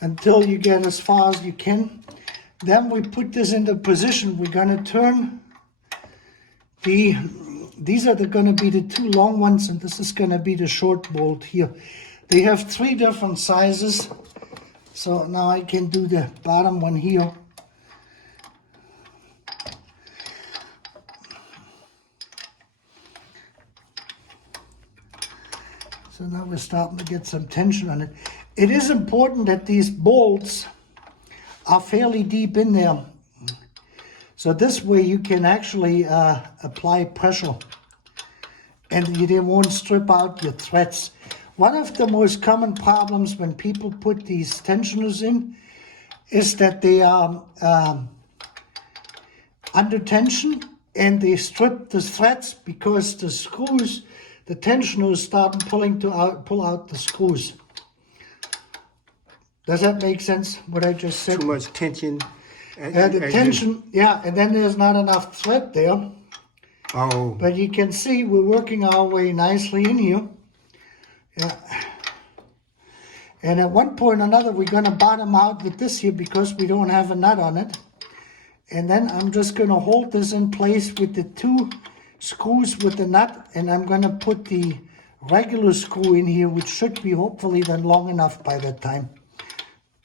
until you get as far as you can. Then we put this into position. We're going to turn these are going to be the two long ones, and this is going to be the short bolt here. They have 3 different sizes. So now I can do the bottom one here. So now we're starting to get some tension on it. It is important that these bolts are fairly deep in there. So this way you can actually apply pressure and they won't strip out your threads. One of the most common problems when people put these tensioners in is that they are under tension and they strip the threads because the screws, the tensioners start pulling pull out the screws. Does that make sense, what I just said? Too much tension. The tension, yeah, and then there's not enough thread there. Oh. But you can see we're working our way nicely in here. Yeah. And at one point or another, we're going to bottom out with this here because we don't have a nut on it. And then I'm just going to hold this in place with the 2 screws with the nut. And I'm going to put the regular screw in here, which should be hopefully then long enough by that time.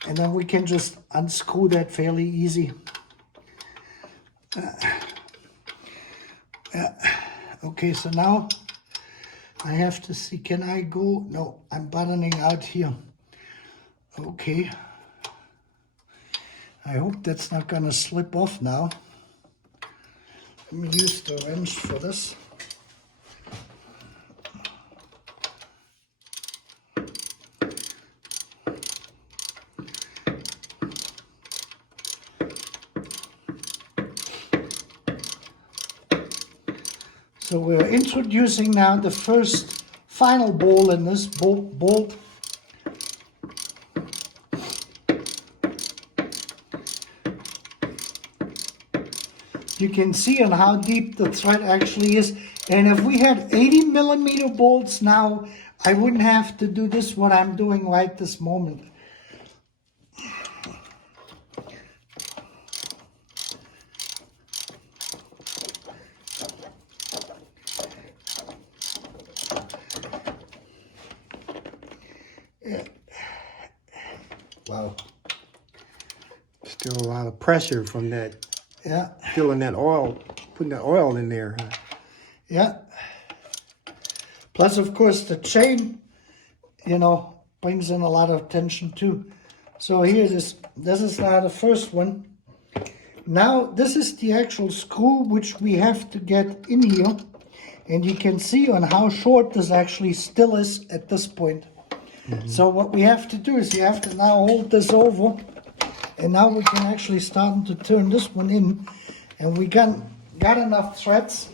And then we can just unscrew that fairly easy. Okay, so now I have to see, can I go? No, I'm buttoning out here. Okay. I hope that's not gonna slip off now. Let me use the wrench for this. So we're introducing now the first final ball in this bolt. You can see on how deep the thread actually is. And if we had 80 millimeter bolts now, I wouldn't have to do this, what I'm doing right this moment. Wow. Still a lot of pressure from that. Yeah. Filling that oil, putting that oil in there. Huh? Yeah. Plus, of course, the chain, you know, brings in a lot of tension too. So here it is. This is now the first one. Now, this is the actual screw which we have to get in here. And you can see on how short this actually still is at this point. So what we have to do is you have to now hold this over. And now we can actually start to turn this one in. And we got enough threads.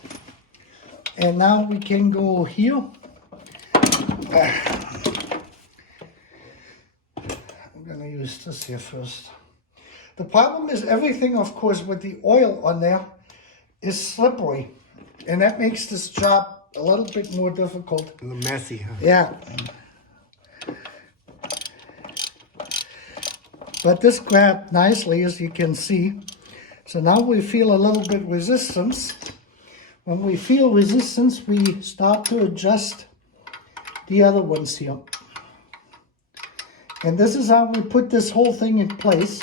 And now we can go here. I'm going to use this here first. The problem is everything, of course, with the oil on there is slippery. And that makes this job a little bit more difficult. A little messy, huh? Yeah. But this grabbed nicely, as you can see. So now we feel a little bit resistance. When we feel resistance, we start to adjust the other ones here. And this is how we put this whole thing in place.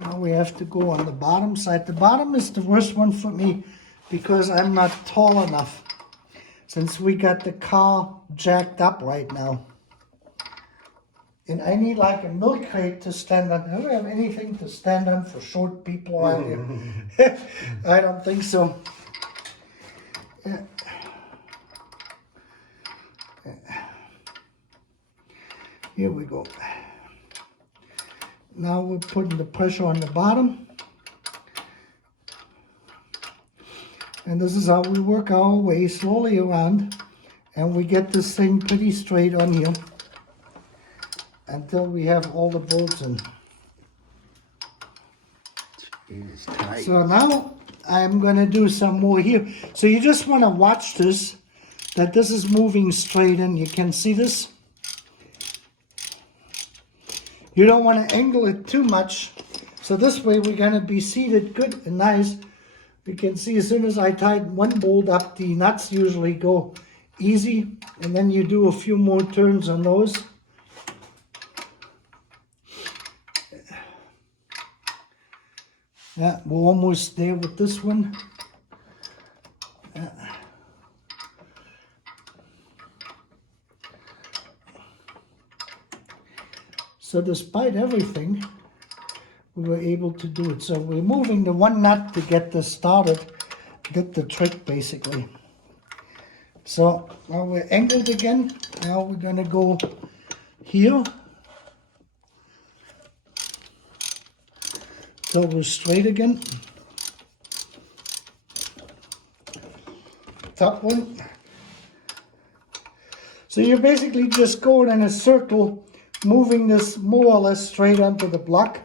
Now we have to go on the bottom side. The bottom is the worst one for me because I'm not tall enough, since we got the car jacked up right now. And I need like a milk crate to stand on. Do we have anything to stand on for short people around here? I don't think so. Yeah. Here we go. Now we're putting the pressure on the bottom. And this is how we work our way slowly around. And we get this thing pretty straight on here until we have all the bolts in. It's tight. So now I'm going to do some more here. So you just want to watch this, that this is moving straight in. You can see this. You don't want to angle it too much. So this way we're going to be seated good and nice. You can see as soon as I tighten one bolt up, the nuts usually go easy. And then you do a few more turns on those. Yeah, we're almost there with this one. Yeah. So despite everything, we were able to do it. So we're moving the one nut to get this started, did the trick basically. So now we're angled again. Now we're going to go here. So we're straight again. Top one. So you're basically just going in a circle, moving this more or less straight onto the block.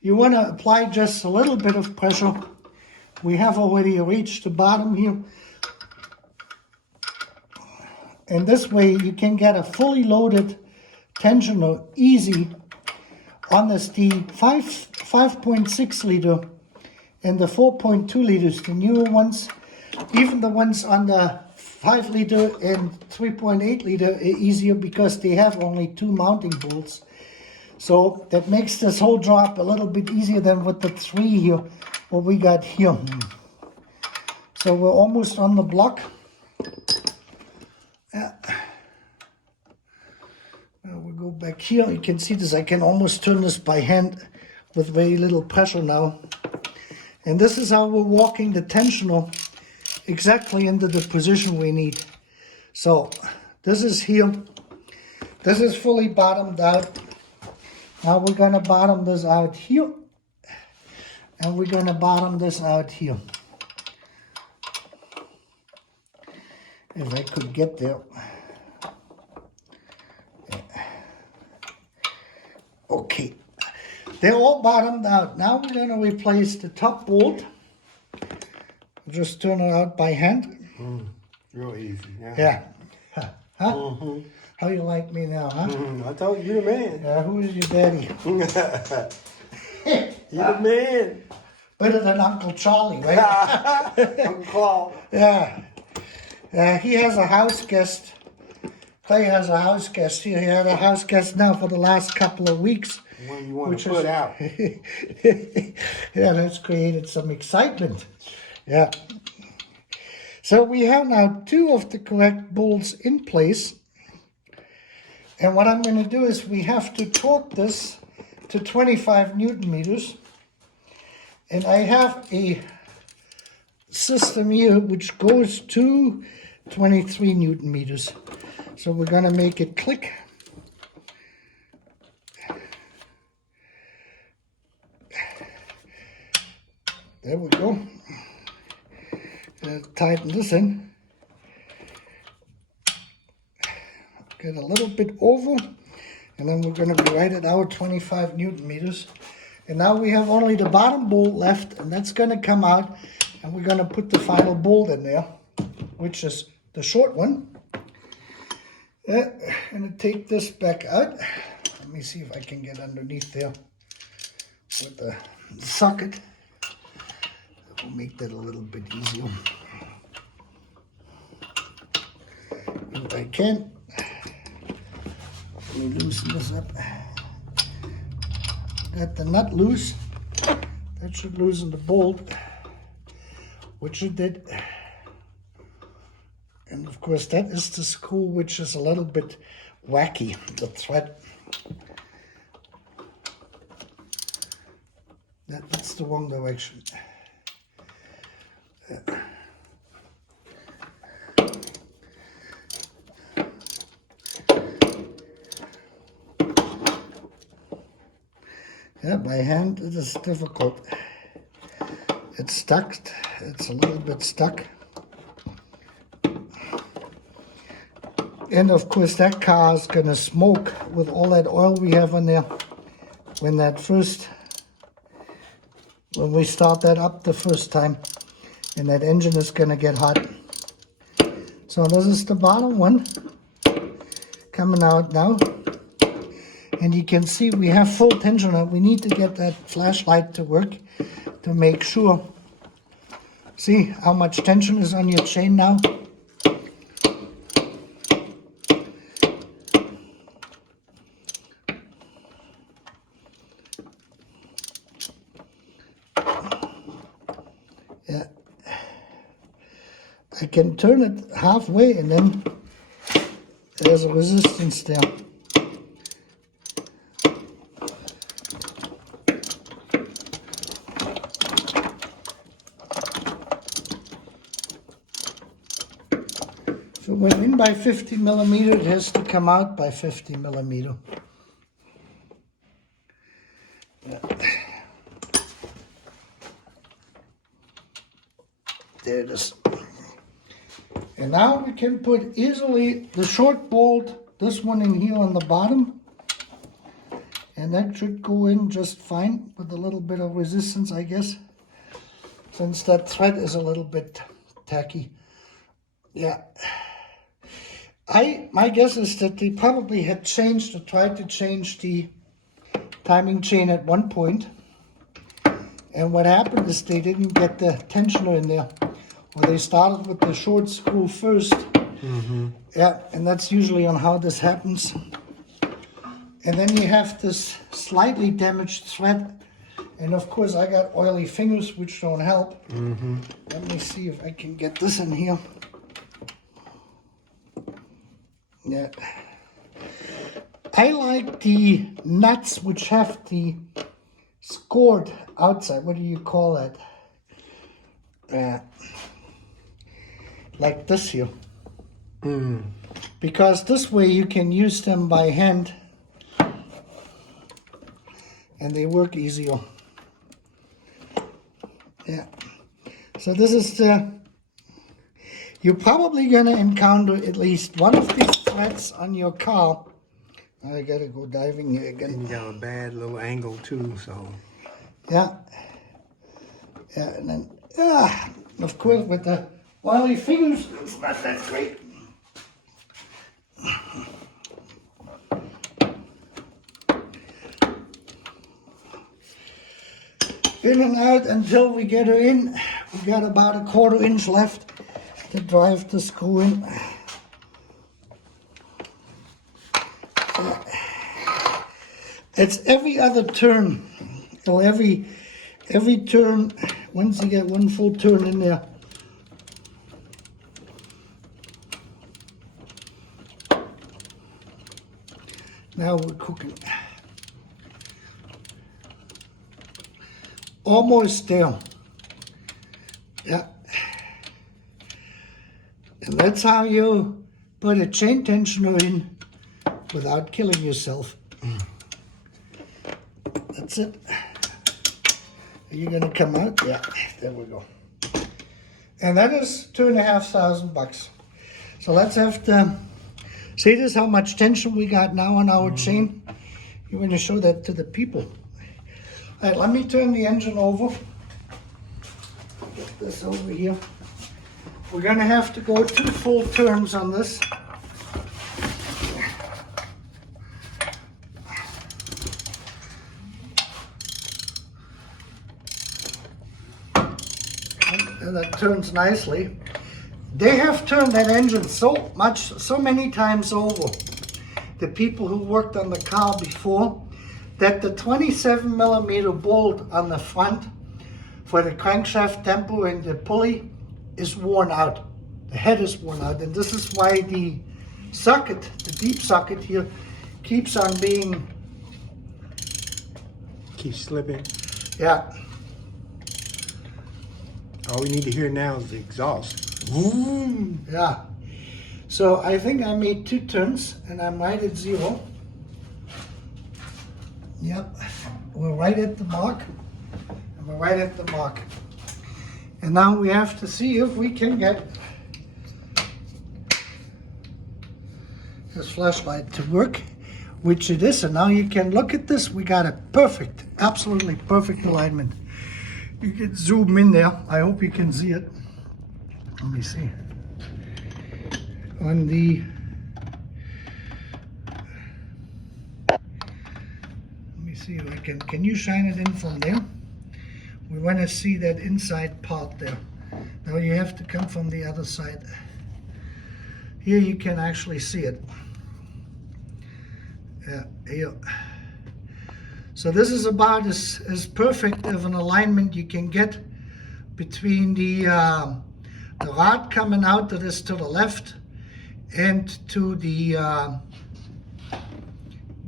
You want to apply just a little bit of pressure. We have already reached the bottom here. And this way you can get a fully loaded tensioner easy on this, the 5.6 liter and the 4.2 liters, the newer ones. Even the ones on the 5 liter and 3.8 liter are easier because they have only 2 mounting bolts. So that makes this whole job a little bit easier than with the 3 here, what we got here. So we're almost on the block. Yeah. Now we go back here. You can see this. I can almost turn this by hand with very little pressure now. And this is how we're walking the tensioner exactly into the position we need. So this is here. This is fully bottomed out. Now we're going to bottom this out here. And we're going to bottom this out here. If I could get there. Okay. They're all bottomed out. Now we're going to replace the top bolt. Just turn it out by hand. Real easy. Yeah. Huh? How you like me now, huh? I told you, the man. Who is your daddy? You're the man. Better than Uncle Charlie, right? Uncle Claw. Yeah. He has a house guest. Clay has a house guest here. He had a house guest now for the last couple of weeks. One you want to put out. Yeah, that's created some excitement. Yeah. So we have now 2 of the correct bolts in place. And what I'm going to do is we have to torque this to 25 Newton meters. And I have a system here which goes to 23 Newton meters. So we're going to make it click. There we go. Tighten this in. Get a little bit over, and then we're going to write it out 25 Newton meters. And now we have only the bottom bolt left, and that's going to come out, and we're going to put the final bolt in there, which is the short one. I'm going to take this back out. Let me see if I can get underneath there with the socket. That will make that a little bit easier. If I can, let me loosen this up. Got the nut loose. That should loosen the bolt, which it did. And of course that is the screw which is a little bit wacky, the thread. That's the wrong direction. Yeah, by hand it is difficult. It's stuck. It's a little bit stuck. And of course that car is going to smoke with all that oil we have in there when we start that up the first time, and that engine is going to get hot. So this is the bottom one coming out now, and you can see we have full tension on. We need to get that flashlight to work to make sure. See how much tension is on your chain now? Yeah, I can turn it halfway and then there's a resistance there. So we're in by 50 millimeter, it has to come out by 50 millimeter. There it is. And now we can put easily the short bolt, this one in here on the bottom. And that should go in just fine with a little bit of resistance, I guess. Since that thread is a little bit tacky. Yeah. My guess is that they probably had changed or tried to change the timing chain at one point. And what happened is they didn't get the tensioner in there. Or they started with the short screw first. Yeah, and that's usually on how this happens. And then you have this slightly damaged thread. And of course I got oily fingers, which don't help. Let me see if I can get this in here. Yeah. I like the nuts which have the scored outside. What do you call that? Like this here. Because this way you can use them by hand and they work easier. Yeah. So this is the, you're probably gonna encounter at least one of these threads on your car. I gotta go diving here again. And you got a bad little angle too, so. Yeah. Yeah, and then, of course with the oily fingers, it's not that great. In and out until we get her in. We got about a 1/4 inch left to drive the screw in. It's every other turn, or every turn, once you get one full turn in there. Now we're cooking. Almost there. Yeah. And that's how you put a chain tensioner in without killing yourself. That's it. Are you gonna come out? Yeah, there we go. And that is $2,500. So let's have to see this, how much tension we got now on our chain. You want to show that to the people. All right, let me turn the engine over. Get this over here. We're gonna have to go 2 full turns on this. And that turns nicely. They have turned that engine so many times over, the people who worked on the car before, that the 27mm bolt on the front for the crankshaft temper and the pulley is worn out. The head is worn out, and this is why the socket, the deep socket here, keeps on being... Keep slipping. Yeah. All we need to hear now is the exhaust. Yeah. So I think I made 2 turns and I'm right at 0. Yep. We're right at the mark. And we're right at the mark. And now we have to see if we can get this flashlight to work, which it is. And now you can look at this. We got a perfect, absolutely perfect alignment. You can zoom in there. I hope you can see it. Let me see. On the, let me see if I can you shine it in from there? We want to see that inside part there. Now you have to come from the other side. Here you can actually see it. Yeah, here. So this is about as perfect of an alignment you can get between the rod coming out that is to the left and to the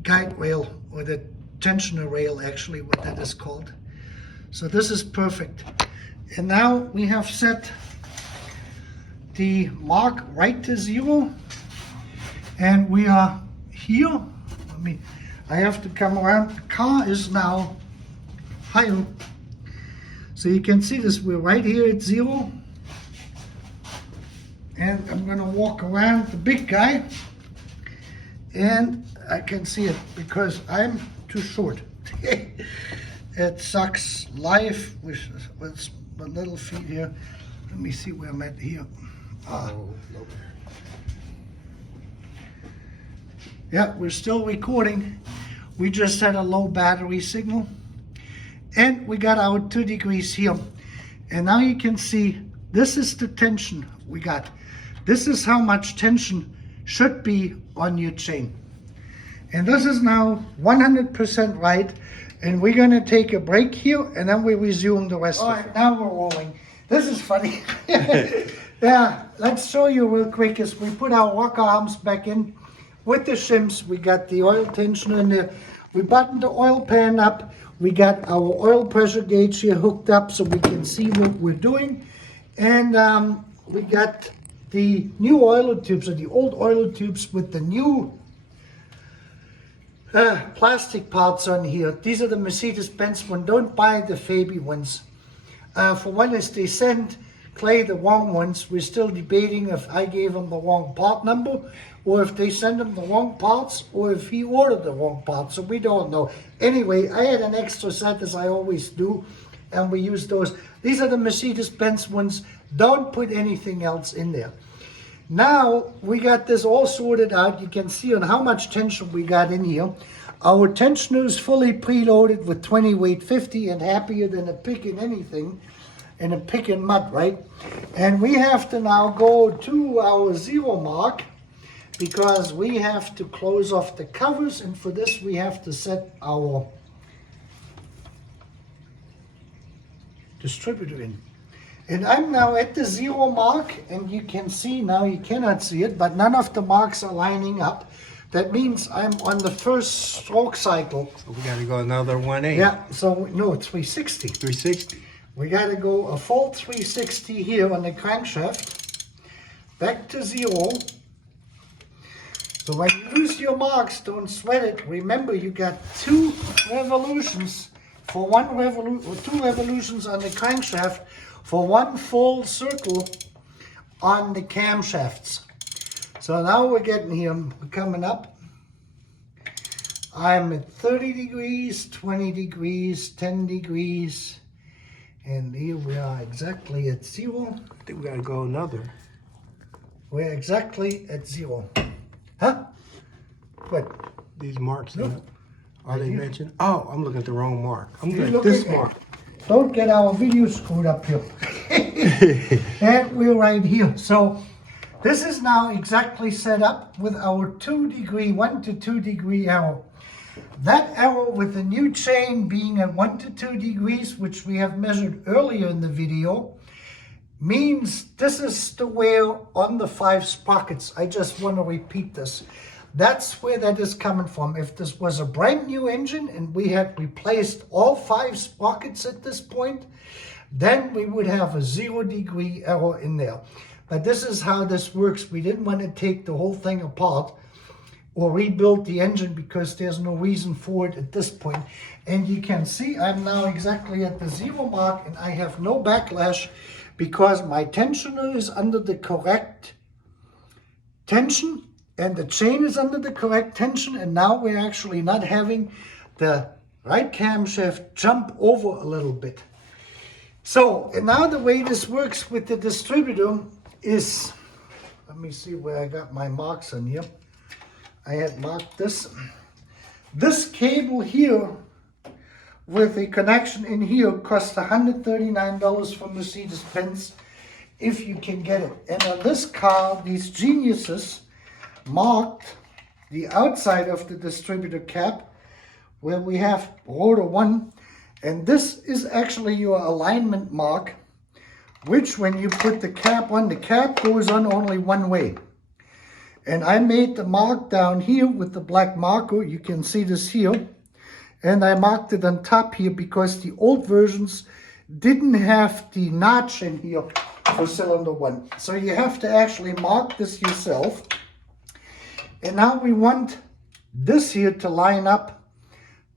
guide rail, or the tensioner rail, actually, what that is called. So this is perfect. And now we have set the mark right to 0, and we are here. I have to come around. The car is now higher. So you can see this, we're right here at 0. And I'm gonna walk around the big guy, and I can see it because I'm too short. It sucks life with my little feet here. Let me see where I'm at here. Yeah, we're still recording. We just had a low battery signal, and we got our 2 degrees here. And now you can see this is the tension we got. This is how much tension should be on your chain. And this is now 100% right. And we're gonna take a break here and then we resume the rest of it. Now we're rolling. This is funny. Yeah, let's show you real quick as we put our rocker arms back in with the shims. We got the oil tensioner in there. We buttoned the oil pan up. We got our oil pressure gauge here hooked up so we can see what we're doing. And we got the new oil tubes, or the old oil tubes with the new plastic parts on here. These are the Mercedes-Benz ones. Don't buy the Fabi ones. For one is they send Clay the wrong ones. We're still debating if I gave him the wrong part number, or if they send him the wrong parts, or if he ordered the wrong parts. So we don't know. Anyway, I had an extra set as I always do, and we use those. These are the Mercedes-Benz ones. Don't put anything else in there. Now we got this all sorted out. You can see on how much tension we got in here. Our tensioner is fully preloaded with 20 weight 50 and happier than a pick in anything. And a pick and mud, right? And we have to now go to our 0 mark because we have to close off the covers, and for this we have to set our distributor in. And I'm now at the 0 mark, and you can see now, you cannot see it, but none of the marks are lining up. That means I'm on the first stroke cycle. So we gotta go another 180. Yeah, so no, 360. 360. We got to go a full 360 here on the crankshaft, back to 0. So when you lose your marks, don't sweat it. Remember, you got 2 revolutions for 1 revolution, or 2 revolutions on the crankshaft for 1 full circle on the camshafts. So now we're getting here, we're coming up. I'm at 30 degrees, 20 degrees, 10 degrees. And here we are exactly at 0. I think we gotta go another. We're exactly at 0. Huh? What? These marks, No. are they mentioned? Oh, I'm looking at the wrong mark. I'm You looking look at this at- mark. Don't get our video screwed up here. And we're right here. So this is now exactly set up with our 1 to 2 degree arrow. That arrow with the new chain being at 1 to 2 degrees, which we have measured earlier in the video, means this is the wear on the 5 sprockets. I just want to repeat this. That's where that is coming from. If this was a brand new engine and we had replaced all 5 sprockets at this point, then we would have a 0 degree arrow in there. But this is how this works. We didn't want to take the whole thing apart or rebuild the engine because there's no reason for it at this point. And you can see I'm now exactly at the 0 mark and I have no backlash because my tensioner is under the correct tension and the chain is under the correct tension, and now we're actually not having the right camshaft jump over a little bit. So, and now the way this works with the distributor is, let me see where I got my marks on here. I had marked this. This cable here with a connection in here costs $139 from Mercedes-Benz if you can get it. And on this car, these geniuses marked the outside of the distributor cap where we have rotor 1, and this is actually your alignment mark, which when you put the cap on, the cap goes on only one way. And I made the mark down here with the black marker. You can see this here. And I marked it on top here because the old versions didn't have the notch in here for cylinder 1. So you have to actually mark this yourself. And now we want this here to line up,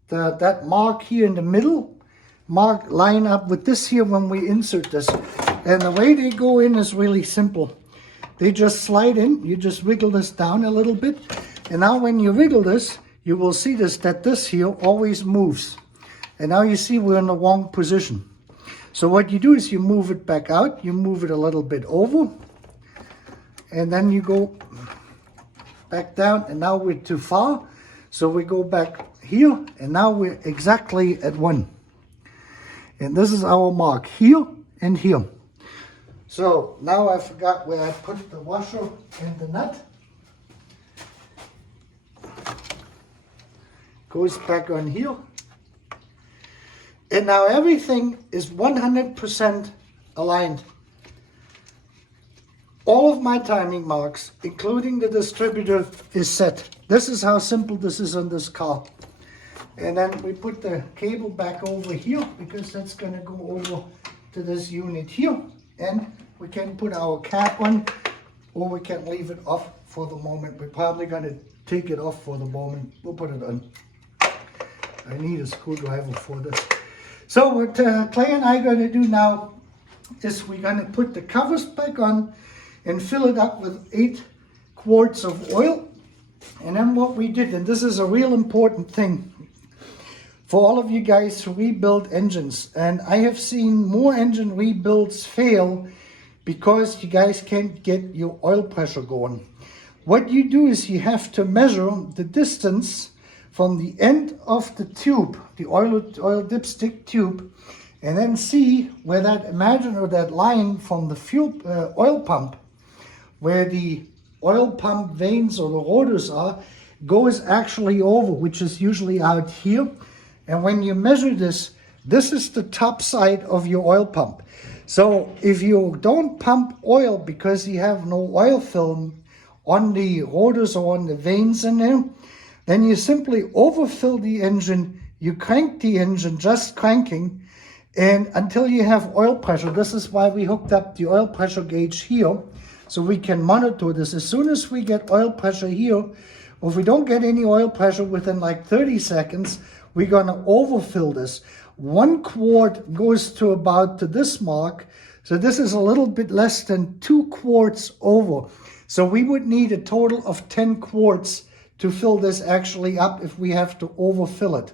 that mark here in the middle, line up with this here when we insert this. And the way they go in is really simple. They just slide in, you just wiggle this down a little bit. And now when you wiggle this, you will see that this here always moves. And now you see we're in the wrong position. So what you do is you move it back out, you move it a little bit over, and then you go back down, and now we're too far. So we go back here, and now we're exactly at 1. And this is our mark here and here. So now I forgot where I put the washer and the nut. goes back on here. And now everything is 100% aligned. All of my timing marks, including the distributor, is set. This is how simple this is on this car. And then we put the cable back over here because that's going to go over to this unit here. And we can put our cap on, or we can leave it off for the moment. We're probably going to take it off for the moment. We'll put it on. I need a screwdriver for this. So what Clay and I are going to do now is we're going to put the covers back on and fill it up with 8 quarts of oil. And then what we did, and this is a real important thing for all of you guys who rebuild engines, and I have seen more engine rebuilds fail because you guys can't get your oil pressure going. What you do is you have to measure the distance from the end of the tube, the oil dipstick tube, and then see where that, imagine that line from the fuel oil pump, where the oil pump veins or the rotors are, goes actually over, which is usually out here. And when you measure this, this is the top side of your oil pump. So if you don't pump oil because you have no oil film on the rotors or on the veins in there, then you simply overfill the engine, you crank the engine, just cranking, and until you have oil pressure. This is why we hooked up the oil pressure gauge here, so we can monitor this. As soon as we get oil pressure here, or if we don't get any oil pressure within like 30 seconds, we're gonna overfill this. 1 quart goes to about to this mark, so this is a little bit less than 2 quarts over. So we would need a total of 10 quarts to fill this actually up if we have to overfill it.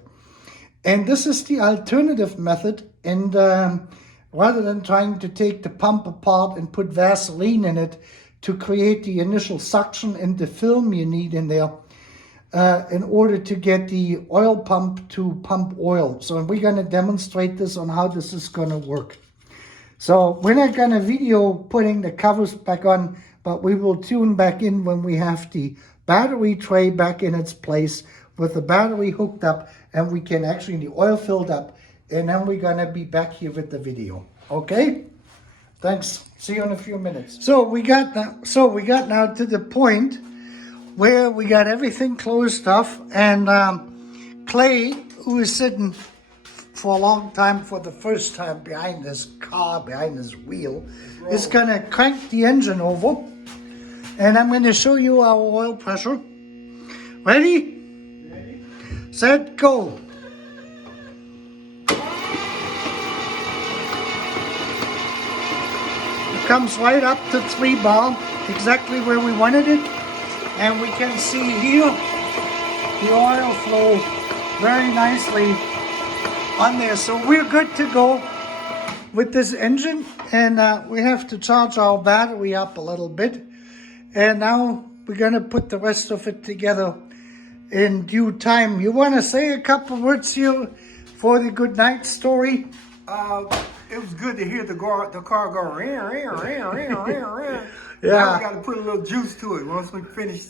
And this is the alternative method, and rather than trying to take the pump apart and put Vaseline in it to create the initial suction and the film you need in there, in order to get the oil pump to pump oil. So we're going to demonstrate this on how this is going to work. So we're not going to video putting the covers back on, but we will tune back in when we have the battery tray back in its place with the battery hooked up, and we can actually the oil filled up, and then we're going to be back here with the video. Okay? Thanks. See you in a few minutes. So we got now to the point where we got everything closed off, and Clay, who is sitting for a long time for the first time behind this car, behind this wheel, is gonna crank the engine over, and I'm gonna show you our oil pressure. Ready? Ready. Set, go. It comes right up to 3 bar, exactly where we wanted it. And we can see here the oil flow very nicely on there. So we're good to go with this engine, and we have to charge our battery up a little bit. And now we're going to put the rest of it together in due time. You want to say a couple words here for the good night story? It was good to hear the car go ring. Yeah. Now we got to put a little juice to it once we finish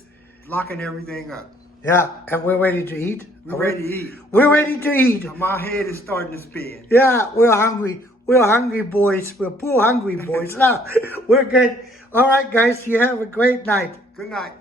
locking everything up. Yeah, and we're ready to eat. We're ready to eat. We're ready to eat. My head is starting to spin. Yeah, we're hungry. We're hungry boys. We're poor hungry boys. Now, we're good. All right, guys, you have a great night. Good night.